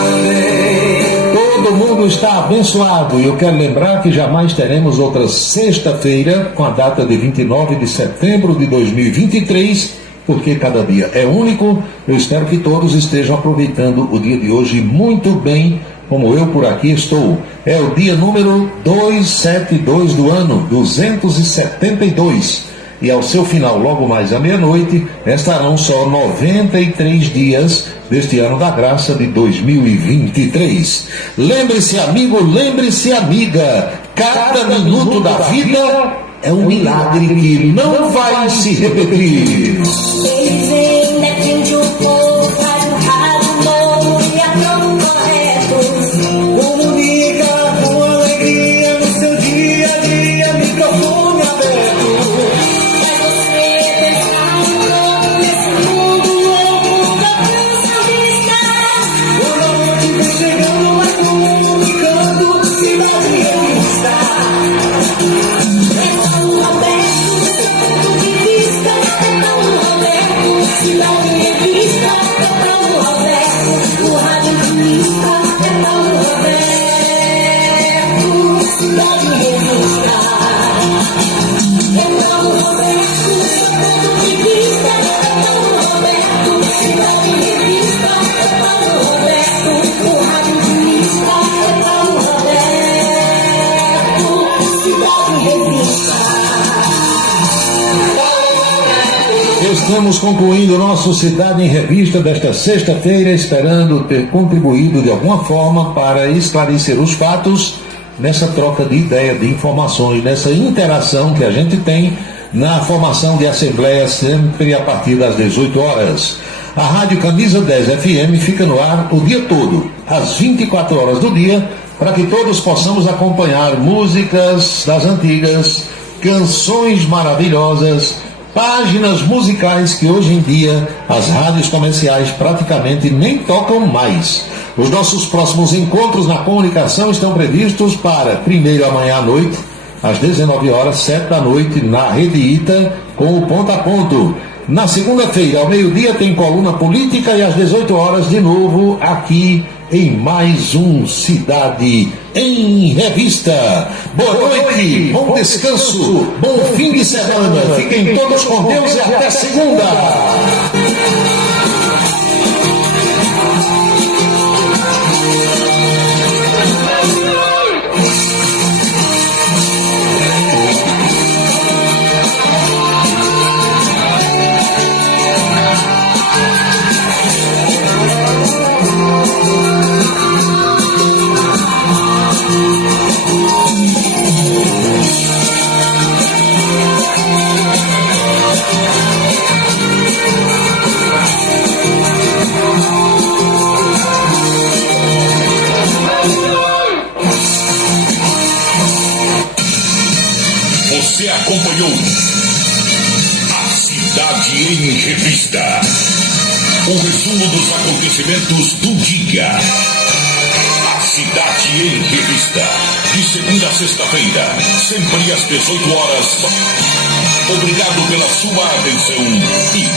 também. Todo mundo está abençoado. E eu quero lembrar que jamais teremos outra sexta-feira com a data de 29 de setembro de 2023, porque cada dia é único. Eu espero que todos estejam aproveitando o dia de hoje muito bem, como eu por aqui estou. É o dia número 272 do ano, 272. E ao seu final, logo mais à meia-noite, estarão só 93 dias deste ano da graça de 2023. Lembre-se, amigo, lembre-se, amiga, cada minuto da vida é um milagre que não vai se repetir. Eles ainda atinge o povo, faz um rádio novo e a tão correto. Comunica com alegria no seu dia a dia, microfone aberto. Vai você pensar um pouco nesse mundo louco que alcança a vista. Por onde vem chegando, vai comunicando, cidade revista. É tão aberto, seu ponto de vista. É tão aberto, cidade revista. É tão aberto, o rádio turista. É tão aberto, cidade revista. É tão aberto, seu ponto de vista. É tão aberto, cidade revista. É tão aberto, o rádio turista. É tão aberto, cidade revista. Estamos concluindo o nosso Cidade em Revista desta sexta-feira, esperando ter contribuído de alguma forma para esclarecer os fatos nessa troca de ideia, de informações, nessa interação que a gente tem na formação de assembleia sempre a partir das 18 horas. A Rádio Camisa 10 FM fica no ar o dia todo, às 24 horas do dia, para que todos possamos acompanhar músicas das antigas, canções maravilhosas, páginas musicais que hoje em dia as rádios comerciais praticamente nem tocam mais. Os nossos próximos encontros na comunicação estão previstos para primeiro amanhã à noite, às 19 horas, 7 da noite, na Rede Ita, com o Ponto a Ponto. Na segunda-feira, ao meio-dia, tem coluna política e às 18 horas, de novo, aqui em mais um Cidade em Revista. Boa noite, bom descanso, bom fim de semana. Fiquem todos com Deus e até segunda. Você acompanhou a Cidade em Revista, o resumo dos acontecimentos do dia. A Cidade em Revista, de segunda a sexta-feira, sempre às 18 horas. Obrigado pela sua atenção e